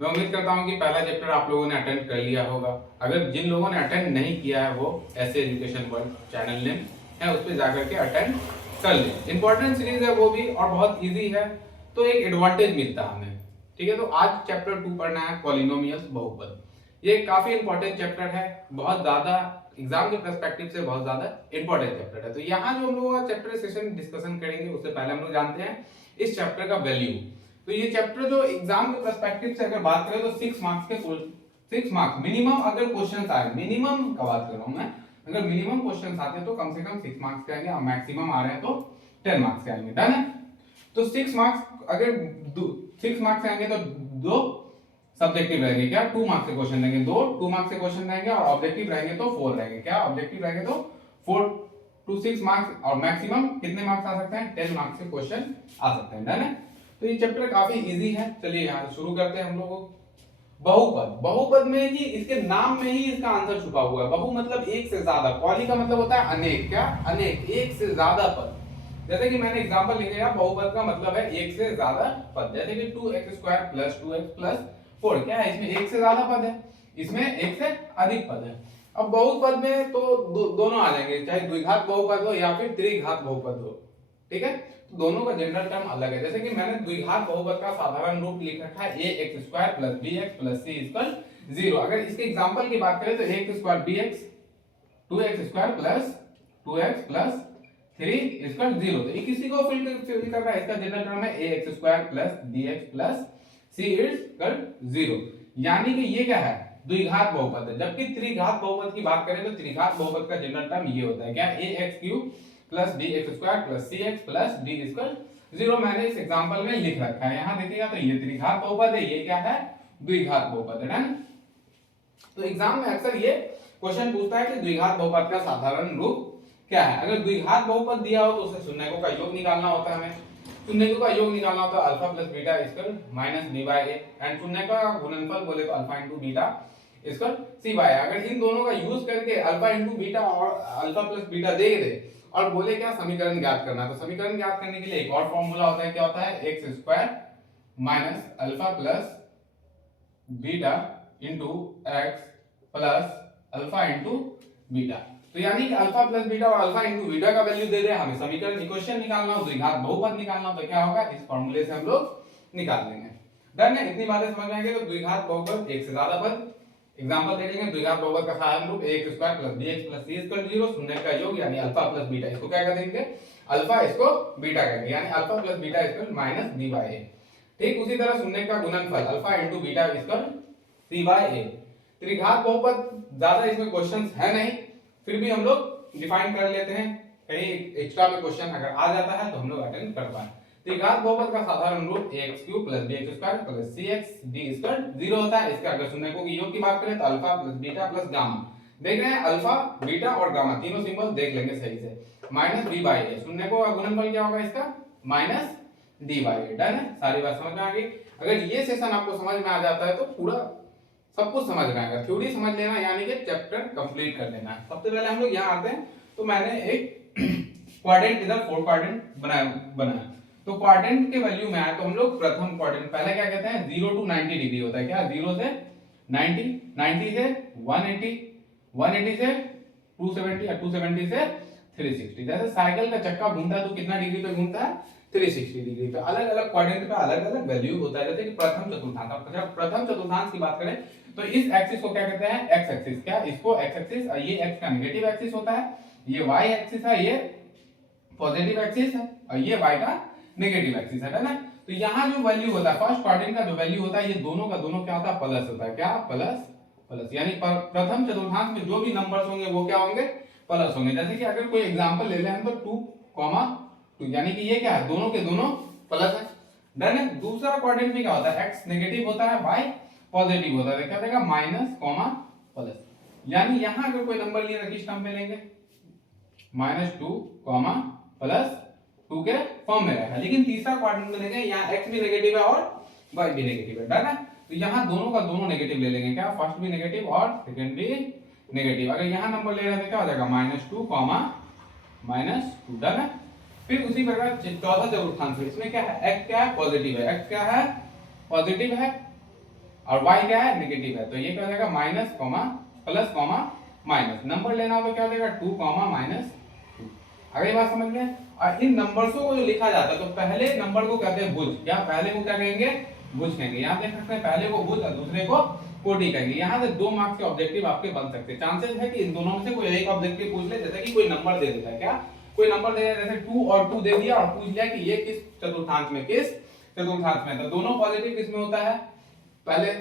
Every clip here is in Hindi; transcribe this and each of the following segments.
मैं उम्मीद करता हूँ कि पहला चैप्टर आप लोगों ने अटेंड कर लिया होगा। अगर जिन लोगों ने अटेंड नहीं किया है वो ऐसे एजुकेशन वर्ल्ड चैनल नेम है उस पर जाकर के अटेंड कर लें। इंपॉर्टेंट सीरीज है वो भी और बहुत इजी है, तो एक एडवांटेज मिलता है हमें। ठीक है, तो आज चैप्टर 2 पढ़ना है पॉलिनोमियल्स, बहुपद। ये काफी इंपॉर्टेंट चैप्टर है, बहुत ज्यादा एग्जाम के पर्सपेक्टिव से बहुत ज्यादा इंपॉर्टेंट चैप्टर है। तो यहाँ जो हम लोग चैप्टर सेशन डिस्कशन करेंगे उससे पहले हम लोग जानते हैं इस चैप्टर का वैल्यू। तो ये चैप्टर जो एग्जाम के पर्सपेक्टिव से अगर बात करें तो 6 मार्क्स के 6 मार्क्स मिनिमम अगर क्वेश्चन आए, मिनिमम का बात कर रहा हूं मैं, अगर मिनिमम क्वेश्चन आते हैं तो कम से कम 6 मार्क्स के आएंगे और मैक्सिमम आ रहे हैं तो 10 मार्क्स के आएंगे। डन है। तो 6 मार्क्स अगर 6 मार्क्स आएंगे तो दो सब्जेक्टिव रहेंगे, क्या 2 मार्क्स के क्वेश्चन रहेंगे, दो 2 मार्क्स के क्वेश्चन रहेंगे और ऑब्जेक्टिव रहेंगे तो 4 रहेंगे। क्या ऑब्जेक्टिव रहेंगे तो 4 टू 6 मार्क्स और मैक्सिमम कितने मार्क्स आ सकते हैं, 10 मार्क्स के क्वेश्चन आ सकते हैं। डन है। तो ये चैप्टर काफी इजी है। चलिए यहाँ से शुरू करते हैं हम लोग। बहुपद, बहुपद में ही इसके नाम में ही इसका आंसर छुपा हुआ है। बहु मतलब एक से ज्यादा, पॉली का मतलब होता है अनेक, क्या अनेक, एक से ज्यादा पद। जैसे कि मैंने एग्जांपल लिखे हैं, बहुपद का मतलब है एक से ज्यादा पद। जैसे कि 2x² + 2x + 4, क्या है इसमें एक से ज्यादा पद है, इसमें एक से अधिक पद है। अब बहुपद में तो दोनों आ जाएंगे, चाहे द्विघात बहुपद हो या फिर त्रिघात बहुपद हो। ठीक है, तो दोनों का जनरल टर्म अलग है। जैसे कि मैंने द्विघात बहुपद का साधारण रूप लिख रखा है ax² + bx + c 0। अगर इसके एग्जांपल की बात करें तो ax² bx 2x² + 2x + 3 0। तो किसी को फिल कर रहा है, इसका जनरल टर्म है ax² + bx + c 0। यानी कि ये क्या है, द्विघात बहुपद है। जबकि त्रिघात बहुपद की बात करें तो त्रिघात बहुपद का जनरल टर्म ये होता है, क्या ax³ + bx² + cx + d 0। मैंने इस एग्जांपल में लिख रखा है, यहां देखिएगा तो ये त्रिघात बहुपद है, ये क्या है द्विघात बहुपद है ना। तो एग्जाम में अक्सर ये क्वेश्चन पूछता है कि द्विघात बहुपद का साधारण रूप क्या है। अगर द्विघात बहुपद दिया हो तो उससे शून्यकों का योग निकालना होता है हमें। शून्यकों का योग निकालना होता है अल्फा + बीटा - b/a एंड शून्य का गुणनफल बोले तो अल्फा * बीटा c/a। अगर इन दोनों का यूज करके अल्फा * बीटा और अल्फा + बीटा दे दे और बोले क्या समीकरण ज्ञात करना, तो समीकरण ज्ञात करने के लिए एक और फॉर्मूला होता है, क्या होता है x² - alpha + beta x plus alpha beta. तो यानी कि अल्फा + बीटा और अल्फा बीटा का वैल्यू दे दे, हमें समीकरण इक्वेशन निकालना हो, द्विघात बहुपद निकालना हो, तो क्या होगा इस फार्मूले से हम लोग निकाल लेंगे। डन है, इतनी बातें समझ में आएंगे। तो द्विघात बहुपद एक से ज्यादा पद, एग्जांपल देख लेंगे। द्विघात बहुपद का साधारण रूप ax² + bx + c 0, शून्य का योग यानी अल्फा + बीटा, इसको क्या कर देंगे अल्फा, इसको बीटा करेंगे, यानी अल्फा + बीटा - b/a। ठीक उसी तरह शून्य का गुणनफल अल्फा * बीटा c/a। त्रिघात बहुपद ज्यादा इसमें क्वेश्चंस है नहीं, फिर भी हम लोग डिफाइन कर लेते हैं, कहीं एक्स्ट्रा में क्वेश्चन अगर आ जाता है तो हम लोग अटेंड कर पाए। त्रिघात बहुपद का साधारण रूप ax³ + bx² + cx d 0 होता है। इसका अगर शून्यकों की योग की बात करें तो अल्फा + बीटा + गामा। देख रहे हैं अल्फा बीटा और गामा तीनों सिंबल देख लेंगे सही से। -b/a, शून्यकों का गुणनफल क्या होगा इसका -d/a। डन है, सारी बात समझ में आ गई। अगर ये सेशन आपको समझ में आ जाता है तो पूरा सब कुछ समझ में आएगा। थ्योरी समझ लेना यानी कि चैप्टर कंप्लीट कर लेना है। सबसे पहले हम लोग यहाँ आते हैं, तो मैंने एक क्वाड्रेंट इधर 4 क्वाड्रेंट बनाया। तो क्वाड्रेंट के वैल्यू में आया तो हम लोग प्रथम क्वाड्रेंट पहले क्या कहते हैं 0 to 90 डिग्री होता है, क्या 0 से 90, 90 से 180, 180 से 270 और 270 से 360। जैसे साइकिल का चक्का घूमता है तो कितना डिग्री पे घूमता है 360 डिग्री पे। अलग अलग क्वाड्रेंट का अलग अलग वैल्यू होता है। जैसे कि प्रथम चतुर्थांश, अब प्रथम चतुर्थांश की बात करें तो इस एक्सिस को क्या कहते हैं एक्स एक्सिस, क्या इसको एक्स एक्सिस, ये एक्स का नेगेटिव एक्सिस होता है, ये वाई एक्सिस है, ये पॉजिटिव एक्सिस है और ये वाई का नेगेटिव एक्सिस है ना। तो यहाँ जो वैल्यू होता है फर्स्ट क्वाड्रेंट का जो वैल्यू होता है ये दोनों का दोनों क्या होता है प्लस होता है, क्या प्लस प्लस, यानी प्रथम चतुर्थांश में जो भी नंबर्स होंगे वो क्या होंगे प्लस होंगे। जैसे कि अगर कोई एग्जांपल ले लें हम तो 2, यानी कि ये क्या है दोनों के दोनों प्लस है। डन है। दूसरा क्वाड्रेंट में क्या होता है एक्स नेगेटिव होता है, वाई पॉजिटिव होता है, क्या देगा माइनस कॉमा प्लस। यानी यहां अगर कोई नंबर लिए किस टर्म में लेंगे -2 कॉमा +2 के फॉर्म में रहेगा। लेकिन तीसरा क्वाड्रेंट में लेंगे यहाँ x भी नेगेटिव है और y भी नेगेटिव है। डन है। तो यहाँ दोनों का दोनों नेगेटिव ले लेंगे, क्या फर्स्ट भी नेगेटिव और सेकंड भी नेगेटिव। अगर यहाँ नंबर ले रहे हैं तो क्या हो जाएगा -2 कॉमा -2। डन है। फिर उसी प्रकार चौथा चतुर्थांश इसमें क्या है x क्या है पॉजिटिव है, x क्या है पॉजिटिव है और y क्या है, नेगेटिव है, तो ये क्या हो जाएगा minus comma plus comma minus. Number लेना हो तो क्या हो जाएगा 2 कॉमा माइनस 2। अगली बात समझ में। और इन नंबर्सों को जो लिखा जाता है तो पहले नंबर को कहते हैं भुज, क्या पहले को क्या कहेंगे, भुज कहेंगे। यहाँ देख सकते हैं पहले को भुज और दूसरे को कोटि कहेंगे। यहाँ से 2 मार्क्स के ऑब्जेक्टिव आपके बन सकते हैं। चांसेस है कि इन दोनों में से कोई एक ऑब्जेक्टिव पूछ ले, जैसे कि कोई नंबर दे देता है, क्या कोई नंबर दे दिया, जैसे 2 और 2 दे दिया और पूछ लिया कि ये किस चतुर्थांश में, किस चतुर्थांश में। तो दोनों पॉजिटिव किस में होता है, पहले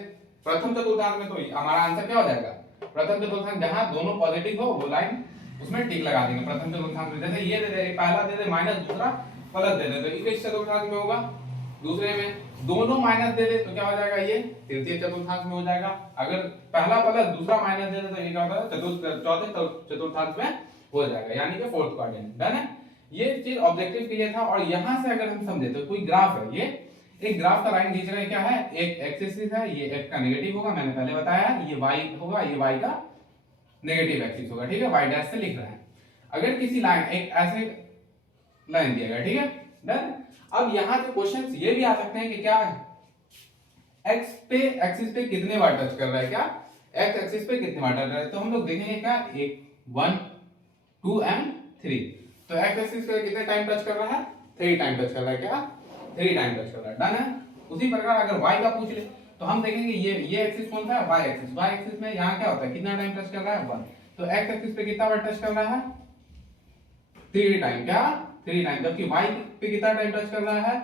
प्रथम चतुर्थांश में। तो हमारा आंसर क्या हो जाएगा, प्रथम चतुर्थांश, जहां दोनों पॉजिटिव हो वो लाइन उसमें टिक लगा देंगे प्रथम चतुर्थांश में। जैसे ये दे दे, पहला दे दे माइनस, दूसरा प्लस दे दे, तो ये किस चतुर्थांश में होगा, दूसरे में। दोनों माइनस दे दे तो क्या हो जाएगा, ये तृतीय चतुर्थांश में हो जाएगा। अगर पहला प्लस दूसरा माइनस दे दे तो ये क्या होता है, चौथे चतुर्थांश में हो जाएगा, यानी कि फोर्थ क्वाड्रेंट। डन है, ये चीज ऑब्जेक्टिव के लिए था। और यहां से अगर हम समझे तो कोई ग्राफ है, ये एक ग्राफ का लाइन खींच रहे हैं, क्या है, एक एक्स एक्सिस है, ये x का नेगेटिव होगा, मैंने पहले बताया, ये y होगा, ये y का नेगेटिव एक्सिस होगा, ठीक है, y डैश से लिख रहे हैं। अगर किसी लाइन, एक ऐसे लाइन दिया गया, ठीक है, डन। अब यहां से क्वेश्चंस ये भी आ सकते हैं कि क्या है, x पे एक्सिस पे कितने बार टच कर रहा है, क्या x एक्सिस पे कितने बार टच कर रहा है। तो हम लोग देखेंगे क्या, 1 2 एंड 3। तो x एक्सिस पे कितने टाइम टच कर रहा है, 3 टाइम टच कर रहा है, क्या 3 टाइम टच कर रहा है। डन है। उसी प्रकार अगर y का पूछ ले तो हम देखेंगे ये एक्सिस कौन सा है, y एक्सिस। y एक्सिस में यहां क्या होता है, कितना टाइम टच कर रहा है, 1। तो x एक्सिस पे कितना बार टच कर रहा है, 3 टाइम, क्या 3 टाइम। जबकि y पे कितना टाइम टच कर रहा है,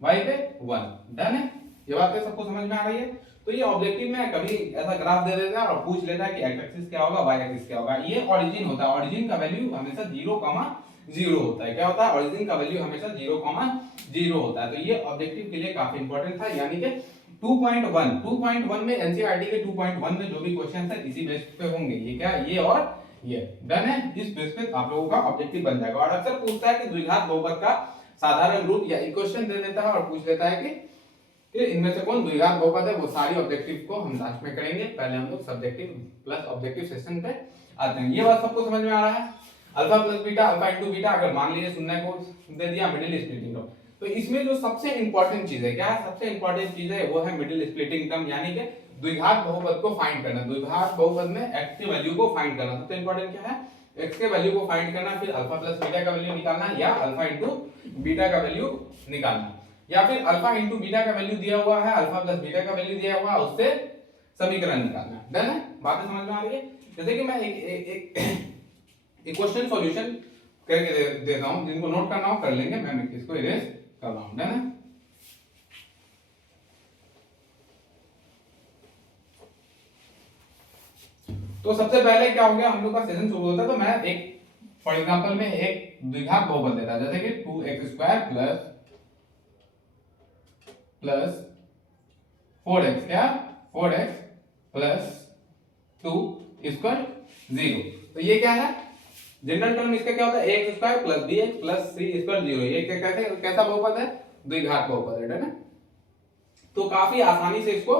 y पे 1। डन है, ये बात तो सबको समझ में आ रही है। तो ये ऑब्जेक्टिव में कभी ऐसा ग्राफ दे देता है और पूछ लेता है कि x एक्सिस क्या होगा, y एक्सिस क्या होगा। ये ओरिजिन होता है, ओरिजिन का वैल्यू हमेशा 0,0 होता है। क्या होता है, ओरिजिन का वैल्यू हमेशा 0,0 होता है। तो ये ऑब्जेक्टिव के लिए काफी इंपॉर्टेंट था, यानी कि 2.1 में एनसीईआरटी के 2.1 में जो भी क्वेश्चन है इसी बेस पे होंगे, ये क्या, ये और ये। डन है, इस बेस पे आप लोगों का ऑब्जेक्टिव बन जाएगा। और अक्सर पूछता है कि द्विघात बहुपद का साधारण रूप या इक्वेशन दे देता है और पूछ लेता है कि इनमें से कौन द्विघात बहुपद है। वो सारी ऑब्जेक्टिव को हम लास्ट में करेंगे, पहले हम लोग सब्जेक्टिव प्लस ऑब्जेक्टिव सेशन पे आते हैं। ये बात सबको समझ में आ रहा है। Alpha plus beta, alpha into beta, अगर मान लीजिए शून्य को दे दिया, मिडिल स्प्लिटिंग टर्म। तो इसमें जो सबसे इंपॉर्टेंट चीज है, क्या सबसे इंपॉर्टेंट चीज है, वो है मिडिल स्प्लिटिंग टर्म, यानी कि द्विघात बहुपद को फाइंड करना। द्विघात बहुपद में x के वैल्यू को फाइंड करना सबसे इंपॉर्टेंट क्या है, x के वैल्यू को फाइंड करना, फिर अल्फा प्लस बीटा का वैल्यू निकालना, या अल्फा इंटू बीटा का वैल्यू निकालना, या फिर अल्फा इंटू बीटा का वैल्यू दिया हुआ है, अल्फा प्लस बीटा का वैल्यू दिया हुआ है, उससे समीकरण निकालना। डन है, बातें समझ में आ रही है। जैसे कि मैं एक क्वेश्चन सॉल्यूशन करके देता हूं, जिनको नोट करना हो कर लेंगे, मैं इसको इरेज कर रहा हूं। डन है, तो सबसे पहले क्या हो गया, हम लोग का सेशन शुरू होता है तो मैं एक फॉर एग्जांपल में एक द्विघात बहुपद देता, जैसे कि 2x² प्लस 4x, क्या 4x प्लस 2 इक्वल 0। तो ये क्या है, जनरल टर्म इसका क्या होता है, ax² plus bx plus c equal 0। ये कैसा बहुपद है, द्विघात बहुपद है। ना, तो काफी आसानी से इसको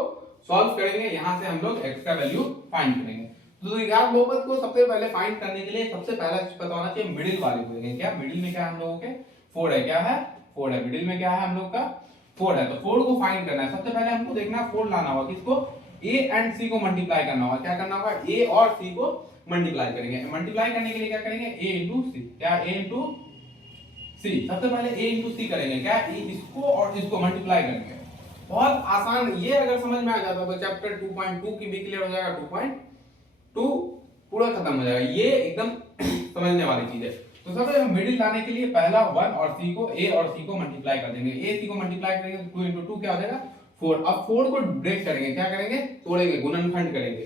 सॉल्व करेंगे। यहां से हम लोग x का वैल्यू फाइंड करेंगे। तो द्विघात बहुपद को सबसे पहले फाइंड करने के लिए सबसे पहला पता होना चाहिए मिडिल वाले को देखेंगे। क्या मिडिल में क्या है हम लोगों के, 4 है, क्या है 4 है। मिडिल में क्या है हम लोग का 4 है। तो 4 को फाइंड करना है, सबसे पहले हमको देखना है 4 लाना होगा, किसको, a एंड c को मल्टीप्लाई करना होगा। क्या करना होगा, a और c को मल्टीप्लाई करेंगे। मल्टीप्लाई करने के लिए क्या करेंगे, a इंटू सी, क्या a इंटू सी। सबसे पहले a इंटू सी करेंगे, क्या इसको और इसको मल्टीप्लाई करेंगे। बहुत आसान, ये अगर समझ में आ जाता तो चैप्टर 2.2 की भी क्लियर हो जाएगा, 2.2 पूरा खत्म हो जाएगा। ये एकदम समझने वाली चीज है। तो सबसे मिडिल लाने के लिए पहला 1 और c को, a और c को मल्टीप्लाई कर देंगे। a c को मल्टीप्लाई करेंगे तो 2 इंटू 2 क्या हो जाएगा 4। अब 4 को ब्रेक करेंगे, क्या करेंगे, तोड़ेंगे, गुणनखंड करेंगे।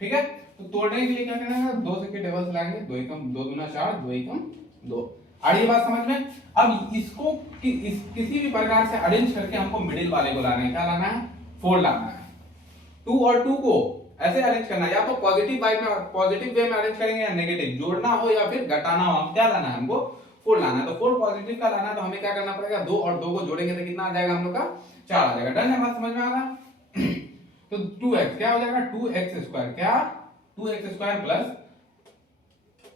ठीक है, तो तोड़ने के लिए क्या करना है, 2 के टेबल्स लाएंगे, 2 एकम 2 दूना 4, 2 एकम 2। आ रही है बात समझ में। अब इसको किसी भी प्रकार से अरेंज करके हमको मिडिल वाले को लाना है। क्या लाना है, 4 लाना है। 2 और 2 को ऐसे अरेंज करना है, या तो पॉजिटिव वे में अरेंज करेंगे, या नेगेटिव, जोड़ना हो या फिर घटाना हो। हम क्या लाना है, हमको 4 लाना है। तो 4 पॉजिटिव का लाना है, तो हमें क्या करना पड़ेगा, 2 और 2 को जोड़ेंगे तो कितना आ जाएगा हम लोग का, 4 आ जाएगा। डन है, बात समझ में आ रहा। तो 2x क्या हो जाएगा, 2x², क्या 2x² प्लस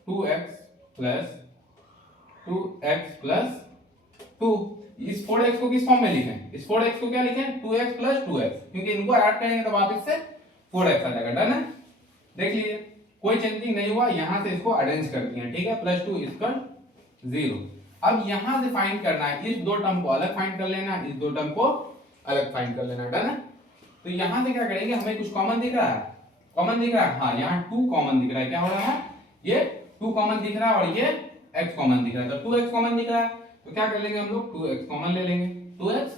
2x प्लस 2। इस 4x को किस फॉर्म में लिखें, इस 4x को क्या लिखें 2x प्लस 2x, क्योंकि इनको ऐड करेंगे तो वापस से 4x आ जाएगा। डन है, देख लीजिए कोई चेंजिंग नहीं हुआ, यहां से इसको अरेंज कर दिया, ठीक है, प्लस 2 इक्वल 0। अब यहां से फाइंड करना है, इस दो टर्म को अलग फाइंड कर लेना, इस दो टर्म को अलग फाइंड कर लेना। डन है, तो यहां से क्या करेंगे, हमें कुछ कॉमन दिख रहा है, कॉमन दिख रहा है, हाँ यहाँ 2 कॉमन दिख रहा है, क्या हो रहा है, ये 2 कॉमन दिख रहा है और ये x कॉमन दिख रहा है, तो 2x कॉमन दिख रहा है, तो क्या कर लेंगे हम लोग 2x कॉमन ले लेंगे, 2x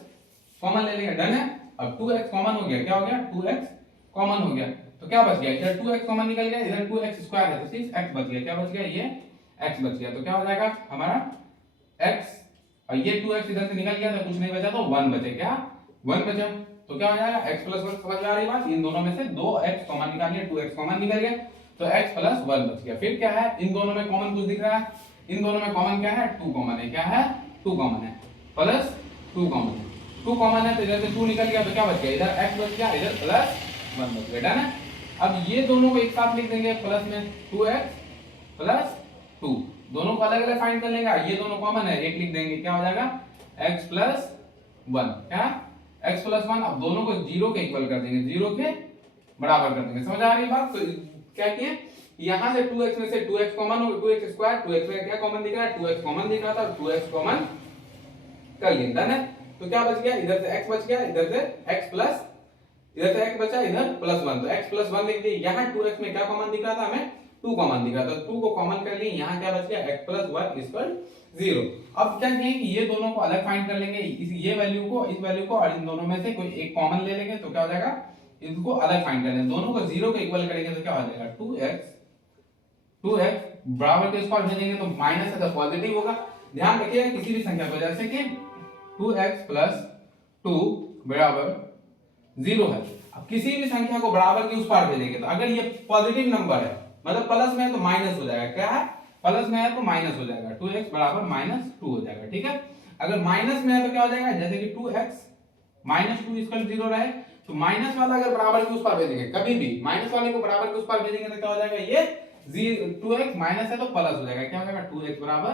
कॉमन ले लेंगे। डन है, अब 2x कॉमन हो गया, क्या हो गया 2x कॉमन हो गया, तो क्या बच गया, इधर 2x कॉमन निकल गया, इधर 2x स्क्वायर है तो 6x बच गया, क्या बच गया, ये x बच गया, तो क्या हो जाएगा हमारा x, और ये 2x इधर से निकल गया तो कुछ नहीं बचा, तो 1 बचे, क्या 1 बचा, तो क्या हो जाएगा x प्लस 1, समझ में आ रही बात, इन दोनों में से 2x कॉमन निकालिए, 2x कॉमन निकल गया तो x प्लस 1 बच गया। फिर क्या है, इन दोनों में कॉमन कुछ दिख रहा है, इन दोनों में कॉमन क्या है 2 कॉमन है, क्या है 2 कॉमन है, प्लस 2 कॉमन है, 2 कॉमन है तो इधर से 2 निकल गया तो क्या बच गया, इधर x बच गया, इधर प्लस 1 बच गया। डन है, अब ये दोनों को एक साथ लिख देंगे, प्लस में 2x प्लस 2, दोनों को अलग अलग फाइंड कर लेंगे, ये दोनों कॉमन है, एक लिख देंगे, क्या हो जाएगा x प्लस 1, क्या x प्लस 1, अब दोनों को 0 के इक्वल कर देंगे, 0 के बराबर कर देंगे, समझ आ रही है बात। तो क्या किए, यहां से 2x में से 2x कॉमन हो गया, 2x स्क्वायर, 2x में क्या कॉमन दिख रहा है 2x कॉमन दिख रहा था, 2x कॉमन कर लिया। डन है, तो क्या बच गया, इधर से x बच गया, इधर से x प्लस, इधर से x बचा, इधर प्लस 1, तो x प्लस 1 लिख दिए। यहां 2x में क्या कॉमन दिख रहा था, हमें 2 कॉमन दिख रहा था, 2 को कॉमन कर लिए, यहां क्या बच गया x प्लस 1 इक्वल 0। अब क्या कहें कि ये दोनों को अलग फाइंड कर लेंगे, इस ये वैल्यू को, इस वैल्यू को, और इन दोनों में से कोई एक कॉमन ले लेंगे, तो क्या हो जाएगा, इनको अलग फाइंड कर लेंगे, दोनों को 0 के इक्वल करेंगे तो क्या हो जाएगा 2x बराबर के स्क्वायर भेजेंगे तो माइनस है तो पॉजिटिव होगा। ध्यान रखिएगा किसी भी संख्या को, जैसे कि 2x प्लस 2 बराबर 0 है, अब किसी भी संख्या को बराबर के उस पार भेजेंगे तो अगर ये पॉजिटिव नंबर है, मतलब प्लस में है तो माइनस हो जाएगा, क्या है प्लस में है तो माइनस हो जाएगा, 2x बराबर -2 हो जाएगा, ठीक है। अगर माइनस में है तो क्या हो जाएगा, जैसे कि 2x -2 इक्वल 0 रहे, तो माइनस वाला अगर बराबर के उस पार भेजेंगे, कभी भी माइनस वाले को बराबर के उस पार भेजेंगे तो क्या हो जाएगा, ये 2x माइनस है तो प्लस हो जाएगा, क्या हो जाएगा 2x बराबर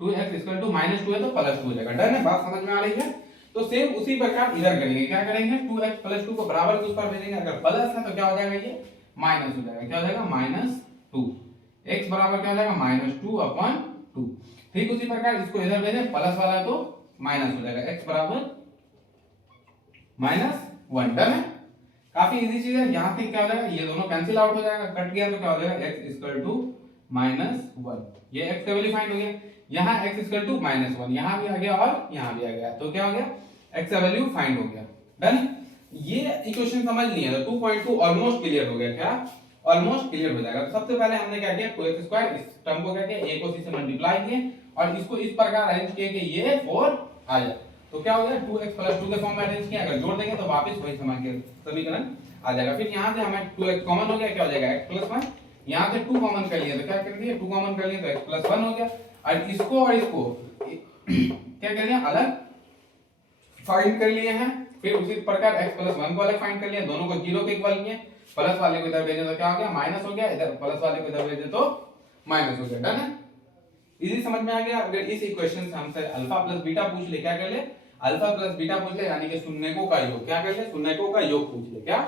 2x इक्वल टू -2 है तो +2 हो जाएगा। डन है, बात समझ में आ रही है। तो सेम उसी प्रकार इधर करेंगे, क्या करेंगे 2x प्लस 2 को बराबर के उस पर भेजेंगे, अगर प्लस है तो क्या हो जाएगा, ये माइनस हो जाएगा, क्या हो जाएगा -2, x बराबर क्या हो जाएगा -2/2। ठीक उसी प्रकार इसको इधर भेजें, प्लस वाला तो माइनस हो जाएगा, x बराबर -1। डन है, काफी इजी चीज है। यहाँ से क्या हो जाएगा, ये दोनों कैंसिल आउट हो जाएगा, कट गया तो क्या हो जाएगा x इक्वल टू -1, ये x का वैल्यू फाइंड हो गया। यहाँ x इक्वल टू -1, यहाँ भी आ गया और यहाँ भी आ गया, तो क्या हो गया x का वैल्यू फाइंड हो गया। डन, ये इक्वेशन समझ नहीं है तो 2.2 ऑलमोस्ट क्लियर हो गया, क्या ऑलमोस्ट क्लियर हो जाएगा। तो सबसे पहले हमने क्या किया, 2x2 इस टर्म को क्या किया, a को c से मल्टीप्लाई किए और इसको इस प्रकार अरेंज किए कि ये 4 आ जाए, तो क्या हो गया 2x प्लस 2 के फॉर्म में अरेंज किया, अगर जोड़ देंगे तो वापस वही समीकरण आ जाएगा। फिर यहाँ से हमें 2x कॉमन हो गया, क्या हो जाएगा x प्लस 1, यहाँ से 2 कॉमन कर लिया तो क्या कर दिया 2 कॉमन कर लिया तो x प्लस 1 हो गया, और इसको क्या कर लिया अलग फाइंड कर लिए हैं। फिर उसी प्रकार x प्लस 1 को अलग फाइंड कर लिया, दोनों को 0 के इक्वल किए, प्लस वाले को इधर भेजे तो क्या हो गया माइनस हो गया, इधर प्लस वाले को इधर भेजे तो माइनस हो गया। डन है, इजी समझ में आ गया। अगर इस इक्वेशन से हमसे अल्फा प्लस बीटा पूछ ले, क्या कर ले अल्फा प्लस बीटा पूछ ले, यानी कि शून्यकों का योग, क्या कर ले शून्यकों का योग पूछ ले, क्या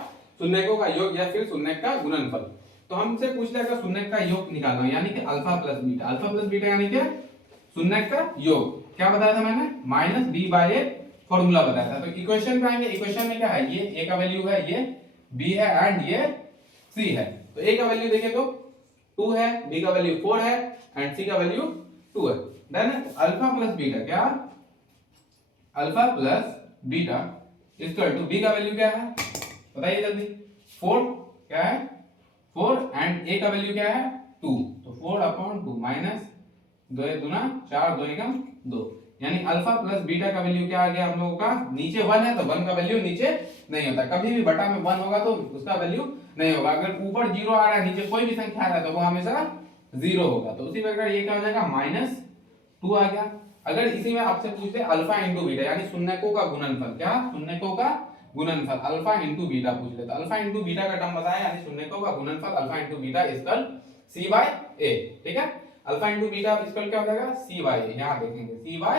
शून्यकों का योग या फिर शून्यक का गुणनफल, तो हमसे पूछ ले अगर शून्यक का योग निकालना हो, यानी कि अल्फा प्लस बीटा यानी कि शून्यक का योग, क्या बताया था मैंने -b/a फॉर्मूला बताया था। तो इक्वेशन पे आएंगे, इक्वेशन में क्या है, ये a का वैल्यू है, ये b है एंड ये c है। तो a का वैल्यू देखें तो 2 है, b का वैल्यू 4 है एंड c का वैल्यू 2 है। देन अल्फा प्लस बीटा, क्या alpha plus beta equal to b का वैल्यू क्या है बताइए जल्दी, 4 क्या है 4 एंड a का वैल्यू क्या है 2, तो 4/2 माइनस 2 दूना 4 2 एकम 2, यानी अल्फा प्लस बीटा का वैल्यू क्या आ गया हम लोगों का, नीचे 1 है तो 1 का वैल्यू नीचे नहीं होता, कभी भी बटा में 1 होगा तो उसका वैल्यू नहीं होगा। अगर ऊपर 0 आ रहा है नीचे कोई भी संख्या आ रहा है तो वो हमेशा 0 होगा। तो उसी प्रकार ये क्या हो जाएगा -2 आ गया। अगर इसी में आपसे पूछते अल्फा इंटू बीटा यानी शून्यकों का गुणनफल, क्या शून्यकों का गुणनफल अल्फा इंटू बीटा पूछ ले, तो अल्फा इंटू बीटा का टर्म बताया यानी शून्यकों का गुणनफल alpha into beta equal c/a, ठीक है। अल्फा इंटू बीटा इक्वल क्या हो जाएगा c/a, यहां देखेंगे c/a,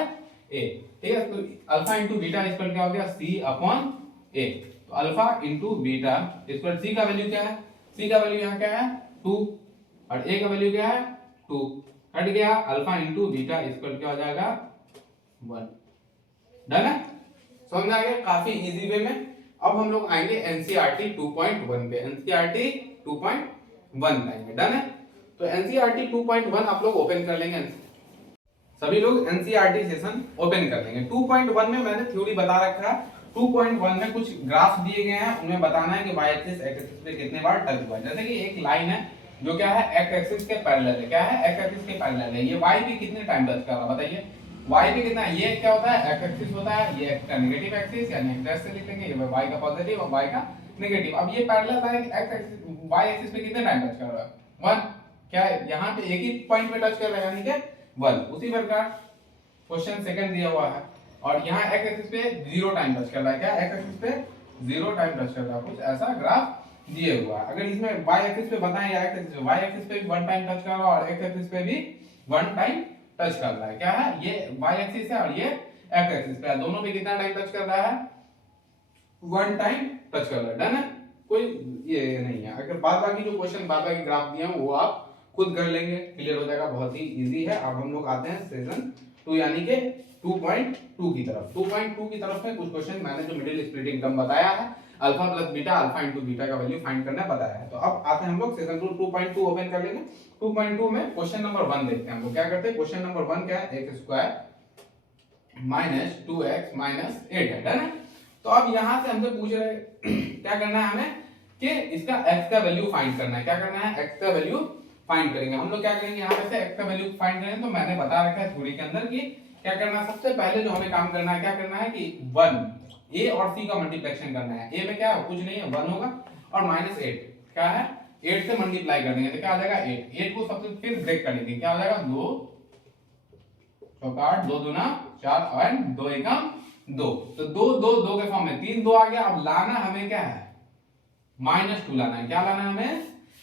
ए, ठीक है। तो अल्फा इंटू बीटा इक्वल क्या हो गया, सी अपॉन ए। तो alpha into beta equal c का वैल्यू क्या है, सी का वैल्यू यहाँ क्या है 2 और ए का वैल्यू क्या है 2, हट गया। अल्फा इंटू बीटा इक्वल क्या हो जाएगा 1। डन है, समझ में आ गया काफी इजी वे में। अब हम लोग आएंगे एनसीईआरटी 2.1 पे, एनसीईआरटी 2.1 लाएंगे। डन है, तो एनसीईआरटी 2.1 आप लोग ओपन कर लेंगे, सभी लोग एनसीईआरटी सेशन ओपन कर लेंगे। 2.1 में मैंने थ्योरी बता रखा है। 2.1 में कुछ ग्राफ दिए गए हैं, उनमें बताना है कि वाई एक्सिस एक्स एक्सिस पे कितने बार टच हुआ है। जैसे कि एक लाइन है जो क्या है एक्स एक्सिस के पैरेलल है, क्या है एक्स एक्सिस के पैरेलल है, ये वाई पे कितने टाइम टच कर रहा है बताइए, वाई पे कितना, ये क्या होता है एक्स एक्सिस होता है, ये एक्स का नेगेटिव एक्सिस यानी एक्स से लिखेंगे, ये वाई का पॉजिटिव और वाई का नेगेटिव। अब ये पैरेलल है एक्स एक्सिस वाई एक्सिस पे कितने टाइम टच कर रहा है 1, क्या है यहाँ पे एक ही पॉइंट पे टच कर रहा है यानी कि 1। उसी प्रकार क्वेश्चन सेकंड दिया हुआ है और यहाँ एक्स एक्सिस पे 0 टाइम टच कर रहा है, क्या एक्स एक्सिस पे 0 टाइम टच कर रहा है, कुछ ऐसा ग्राफ दिए हुआ है। अगर इसमें y एक्सिस पे बताएं या x एक्सिस पे, y एक्सिस पे भी 1 टाइम टच कर रहा है और x एक्सिस पे भी 1 टाइम टच कर रहा है, क्या है ये y एक्सिस है और ये x एक्सिस पे है, दोनों पे कितना टाइम टच कर रहा है 1 टाइम टच कर रहा है। डन है, कोई ये नहीं है। अगर बाद बाकी जो क्वेश्चन बाद बाकी ग्राफ दिए हैं वो आप खुद कर लेंगे, क्लियर हो जाएगा, बहुत ही इजी है। अब हम लोग आते हैं सेशन 2 यानी कि 2.2 की तरफ। 2.2 की तरफ में कुछ क्वेश्चन मैंने जो मिडिल स्प्लिटिंग टर्म बताया है, alpha plus beta, alpha into beta का वैल्यू फाइंड करना बताया है। तो अब आते हैं हम लोग सेशन 2.2 ओपन कर लेंगे। 2.2 में क्वेश्चन नंबर 1 देखते हैं हम लोग क्या करते हैं। क्वेश्चन नंबर 1 क्या है, x square minus 2x minus 8 है। डन है, तो अब यहां से हमसे पूछ रहे क्या करना है हमें कि इसका x का वैल्यू फाइंड करना है। क्या करना है, x का वैल्यू फाइंड करेंगे। हम लोग क्या करेंगे यहाँ पे से x का वैल्यू फाइंड करेंगे। तो मैंने बता रखा है थ्योरी के अंदर कि क्या करना है, सबसे पहले जो हमें काम करना है, क्या करना है कि 1 a और c का मल्टीप्लिकेशन करना है। a में क्या है कुछ नहीं है 1 होगा और माइनस 8 क्या है 8 से मल्टीप्लाई कर देंगे तो क्या आ जाएगा 8। 8 को सबसे फिर ब्रेक कर देंगे, क्या आ जाएगा 2 चौकाट 2 दूना 4 और 2 एकम 2। तो 2 2 2 के फॉर्म में 3 2 आ गया। अब लाना हमें क्या है -2 लाना है। क्या लाना है हमें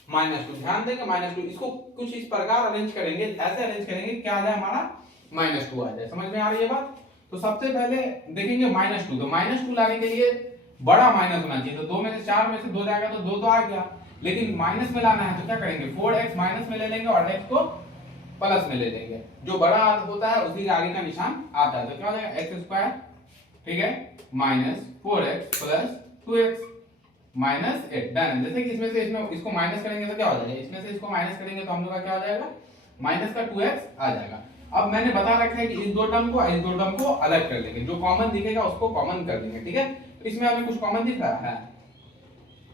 -2। ध्यान देंगे -2 इसको कुछ इस प्रकार अरेंज करेंगे, ऐसे अरेंज करेंगे क्या आ जाए हमारा -2 आ जाए। समझ में आ रही है बात। तो सबसे पहले देखेंगे -2, तो -2 लाने के लिए बड़ा माइनस होना चाहिए। तो 2 में से 4 में से 2 जाएगा तो 2 तो आ गया, लेकिन माइनस में लाना है तो क्या करेंगे 4x माइनस में ले लेंगे और x को प्लस में ले लेंगे। जो बड़ा होता है उसी के आगे का निशान आता है। तो क्या हो जाएगा एक्स स्क्वायर, ठीक है, minus 4x plus 2x minus 8। Done. जैसे कि इसमें से इसमें इसको माइनस करेंगे तो क्या हो जाएगा, इसमें से इसको माइनस करेंगे तो हम लोग का क्या हो जाएगा माइनस का 2x आ जाएगा। अब मैंने बता रखा है कि इस दो टर्म को अलग कर लेंगे, जो कॉमन दिखेगा उसको कॉमन कर देंगे, ठीक है। तो इसमें अभी कुछ कॉमन दिख रहा है,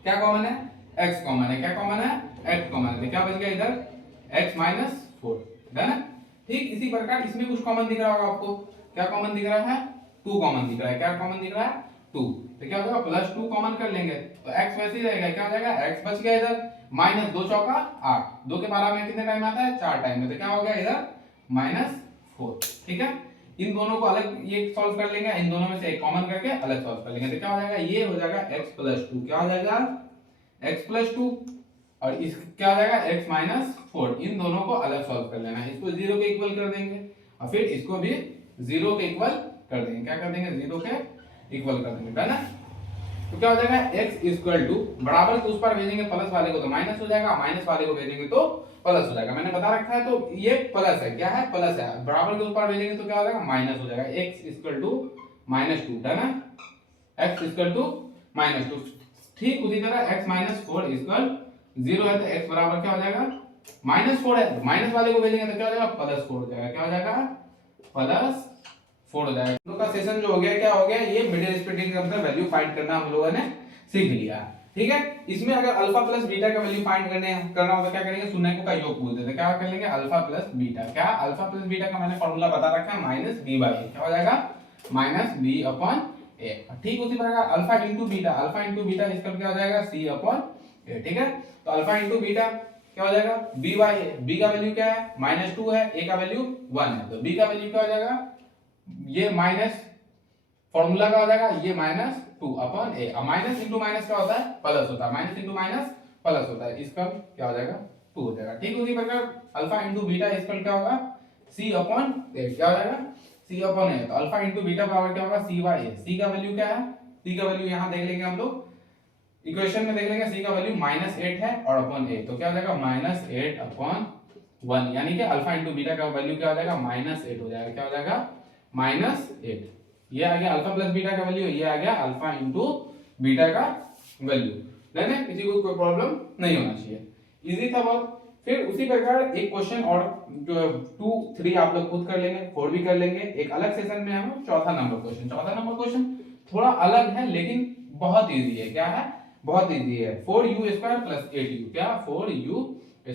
क्या कॉमन है x कॉमन है, क्या कॉमन है x कॉमन है, तो क्या बच गया इधर x माइनस 4। डन है, ठीक इसी प्रकार इसमें कुछ कॉमन दिख रहा होगा आपको, क्या कॉमन दिख रहा है 2 कॉमन दिख रहा है, क्या कॉमन दिख रहा है 2। तो क्या होगा +2 कॉमन कर लेंगे तो x वैसे ही रहेगा, क्या हो जाएगा x बच गया इधर -2 चौका 8, 2 के 12 में कितने टाइम आता है 4 टाइम में, तो क्या हो गया इधर -4। ठीक है, इन दोनों को अलग ये सॉल्व कर लेंगे, इन दोनों में से एक कॉमन करके अलग सॉल्व कर लेंगे तो क्या हो जाएगा ये हो जाएगा x + 2, क्या हो जाएगा x + 2 और इस क्या हो जाएगा x - 4। इन दोनों को अलग सॉल्व कर लेना है, इसको 0 के इक्वल कर देंगे और फिर इसको भी 0 के इक्वल कर देंगे, क्या कर देंगे 0 के इक्वल कर देंगे। डन है, तो क्या हो जाएगा x = बराबर के उस पर भेजेंगे प्लस वाले को तो माइनस हो जाएगा, माइनस वाले को भेजेंगे तो प्लस हो जाएगा। मैंने बता रखा है तो ये प्लस है, क्या है प्लस है, बराबर के उस पर भेजेंगे तो क्या हो जाएगा माइनस हो जाएगा, x = -2। डन है, x = -2। ठीक उसी तरह x - 4 = 0 है तो x बराबर क्या हो जाएगा -4 है, तो माइनस वाले को भेजेंगे तो क्या हो जाएगा +4 हो जाएगा, क्या हो जाएगा +4 हो जाएगा। हम लोग का सेशन जो हो गया क्या हो गया, ये मिडिल स्प्लिटिंग का मतलब वैल्यू फाइंड करना हम लोगों ने सीख लिया। ठीक है, इसमें अगर अल्फा प्लस बीटा का वैल्यू फाइंड करना होगा क्या करेंगे, शून्य का योग बोल देते, क्या कर लेंगे अल्फा प्लस बीटा। क्या अल्फा प्लस बीटा का मैंने फॉर्मूला बता रखा है -b/a, क्या हो जाएगा -b/a। ठीक उसी प्रकार अल्फा इंटू बीटा इसका क्या हो जाएगा c/a। ठीक है, तो अल्फा इंटू बीटा क्या हो जाएगा b/a, b का वैल्यू क्या है -2 है, a का वैल्यू 1 है, तो b का वैल्यू क्या हो जाएगा ये माइनस फॉर्मूला का हो जाएगा ये -2/a। अब माइनस इंटू माइनस क्या होता है प्लस होता है, माइनस इंटू माइनस प्लस होता है, इसका क्या हो जाएगा 2 हो जाएगा। ठीक उसी प्रकार अल्फा इंटू बीटा इसका क्या होगा c/a, क्या हो जाएगा सी अपॉन ए, तो अल्फा इंटू बीटा बराबर क्या होगा सी बाई ए। सी का वैल्यू क्या है, सी का वैल्यू यहाँ देख लेंगे हम लोग, इक्वेशन में देख लेंगे, सी का वैल्यू -8 है और अपॉन ए, तो क्या हो जाएगा -8 अपॉन 1, यानी कि अल्फा इंटू बीटा का वैल्यू क्या हो जाएगा -8 हो जाएगा, क्या हो जाएगा -8। ये आ गया अल्फा प्लस बीटा का वैल्यू, ये आ गया अल्फा इंटू बीटा का वैल्यू। देन है, किसी को कोई प्रॉब्लम नहीं होना चाहिए, इजी था बहुत। फिर उसी प्रकार एक क्वेश्चन और जो 2 3 आप लोग खुद कर लेंगे, 4 भी कर लेंगे, एक अलग सेशन में हम चौथा नंबर क्वेश्चन। चौथा नंबर क्वेश्चन थोड़ा अलग है लेकिन बहुत इजी है। क्या है, बहुत इजी है। 4u² + 8u, क्या 4u² +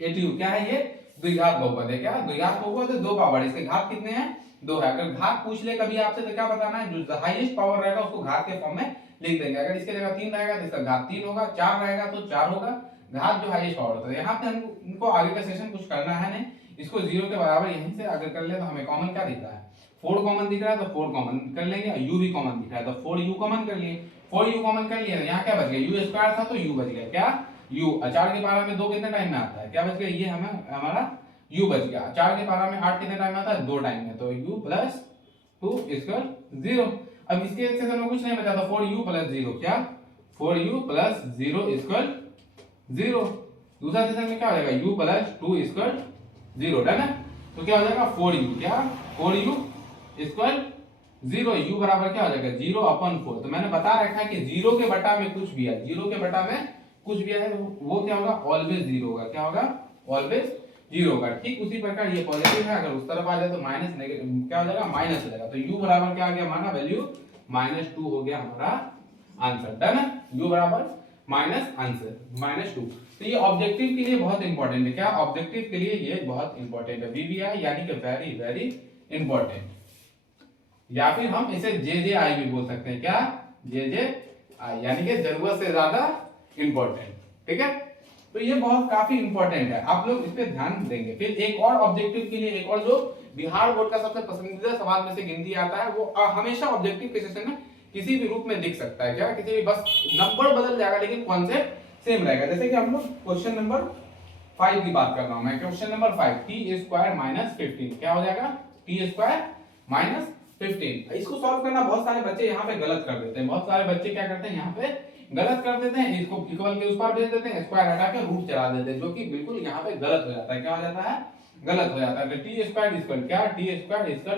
8u, क्या है ये द्विघात बहुपद है। क्या द्विघात बहुपद है, दो पावर, इसके घात कितने हैं, 2 है। अगर घात पूछ ले कभी आपसे तो क्या बताना है, जो हाईएस्ट पावर रहेगा उसको घात के फॉर्म में लिख देंगे। अगर इसके जगह 3 रहेगा तो इसका घात 3 होगा, 4 रहेगा तो 4 होगा, घात जो हाईएस्ट पावर होता है। यहाँ पे हमको आगे का सेशन कुछ करना है नहीं, इसको 0 के बराबर यहीं से अगर कर ले तो हमें कॉमन क्या दिख रहा है, 4 कॉमन दिख रहा है, तो 4 कॉमन कर लेंगे, u भी कॉमन दिख रहा है तो 4u कॉमन कर लिए। 4u कॉमन कर लिए, यहाँ क्या बच गया, u² था तो u बच गया, क्या u। 4 के पावर में 2 कितने टाइम में आता है, क्या बच गया, ये हमें हमारा u बच गया। 4 के पावर में 8 कितने टाइम में आता है, 2 टाइम में, तो u + 2 = 0। अब इसके सेशन में कुछ नहीं बचा, तो 4u + 0, क्या 4u + 0 = 0। दूसरा सेशन में क्या हो जाएगा, u + 2 = 0, डन है। तो क्या हो जाएगा 4u, क्या 4u = 0, u बराबर क्या हो जाएगा 0/4। तो मैंने बता रखा है कि 0 के बटा में कुछ भी है, 0 के बटा में कुछ भी है तो वो क्या होगा, ऑलवेज 0 होगा, क्या होगा, ऑलवेज 0 होगा। ठीक उसी प्रकार ये पॉजिटिव है, अगर उस तरफ आ जाए तो माइनस नेगेटिव क्या हो जाएगा, माइनस हो जाएगा। तो u बराबर क्या आ गया हमारा वैल्यू -2 हो गया हमारा आंसर, डन है। u बराबर माइनस आंसर -2। तो ये ऑब्जेक्टिव के लिए बहुत इंपॉर्टेंट है, क्या ऑब्जेक्टिव के लिए ये बहुत इंपॉर्टेंट है, वीवीआई यानी कि वेरी वेरी इंपॉर्टेंट, या फिर हम इसे JJI भी बोल सकते हैं, क्या JJI यानी कि जरूरत से ज्यादा इंपॉर्टेंट, ठीक है। तो ये बहुत काफी इंपॉर्टेंट है, आप लोग इस पे ध्यान देंगे। फिर एक और ऑब्जेक्टिव के लिए, एक और जो बिहार बोर्ड का सबसे पसंदीदा सवाल में से गिनती आता है, वो हमेशा ऑब्जेक्टिव के सेशन में किसी भी रूप में दिख सकता है, क्या किसी भी, बस नंबर बदल जाएगा लेकिन कॉन्सेप्ट सेम रहेगा। जैसे कि हम लोग क्वेश्चन नंबर 5 की बात कर रहा हूं मैं, क्वेश्चन नंबर 5, t² - 15, क्या हो जाएगा, t² - 15। इसको सॉल्व करना बहुत सारे बच्चे यहाँ पे गलत कर देते हैं, बहुत सारे बच्चे क्या करते हैं यहाँ पे गलत कर देते हैं, इसको इक्वल के उस पार भेज देते हैं, स्क्वायर हटा के रूट चला देते हैं, जो कि बिल्कुल यहाँ पे गलत हो जाता है। क्या हो जाता है, गलत हो जाता है। तो t² क्या t²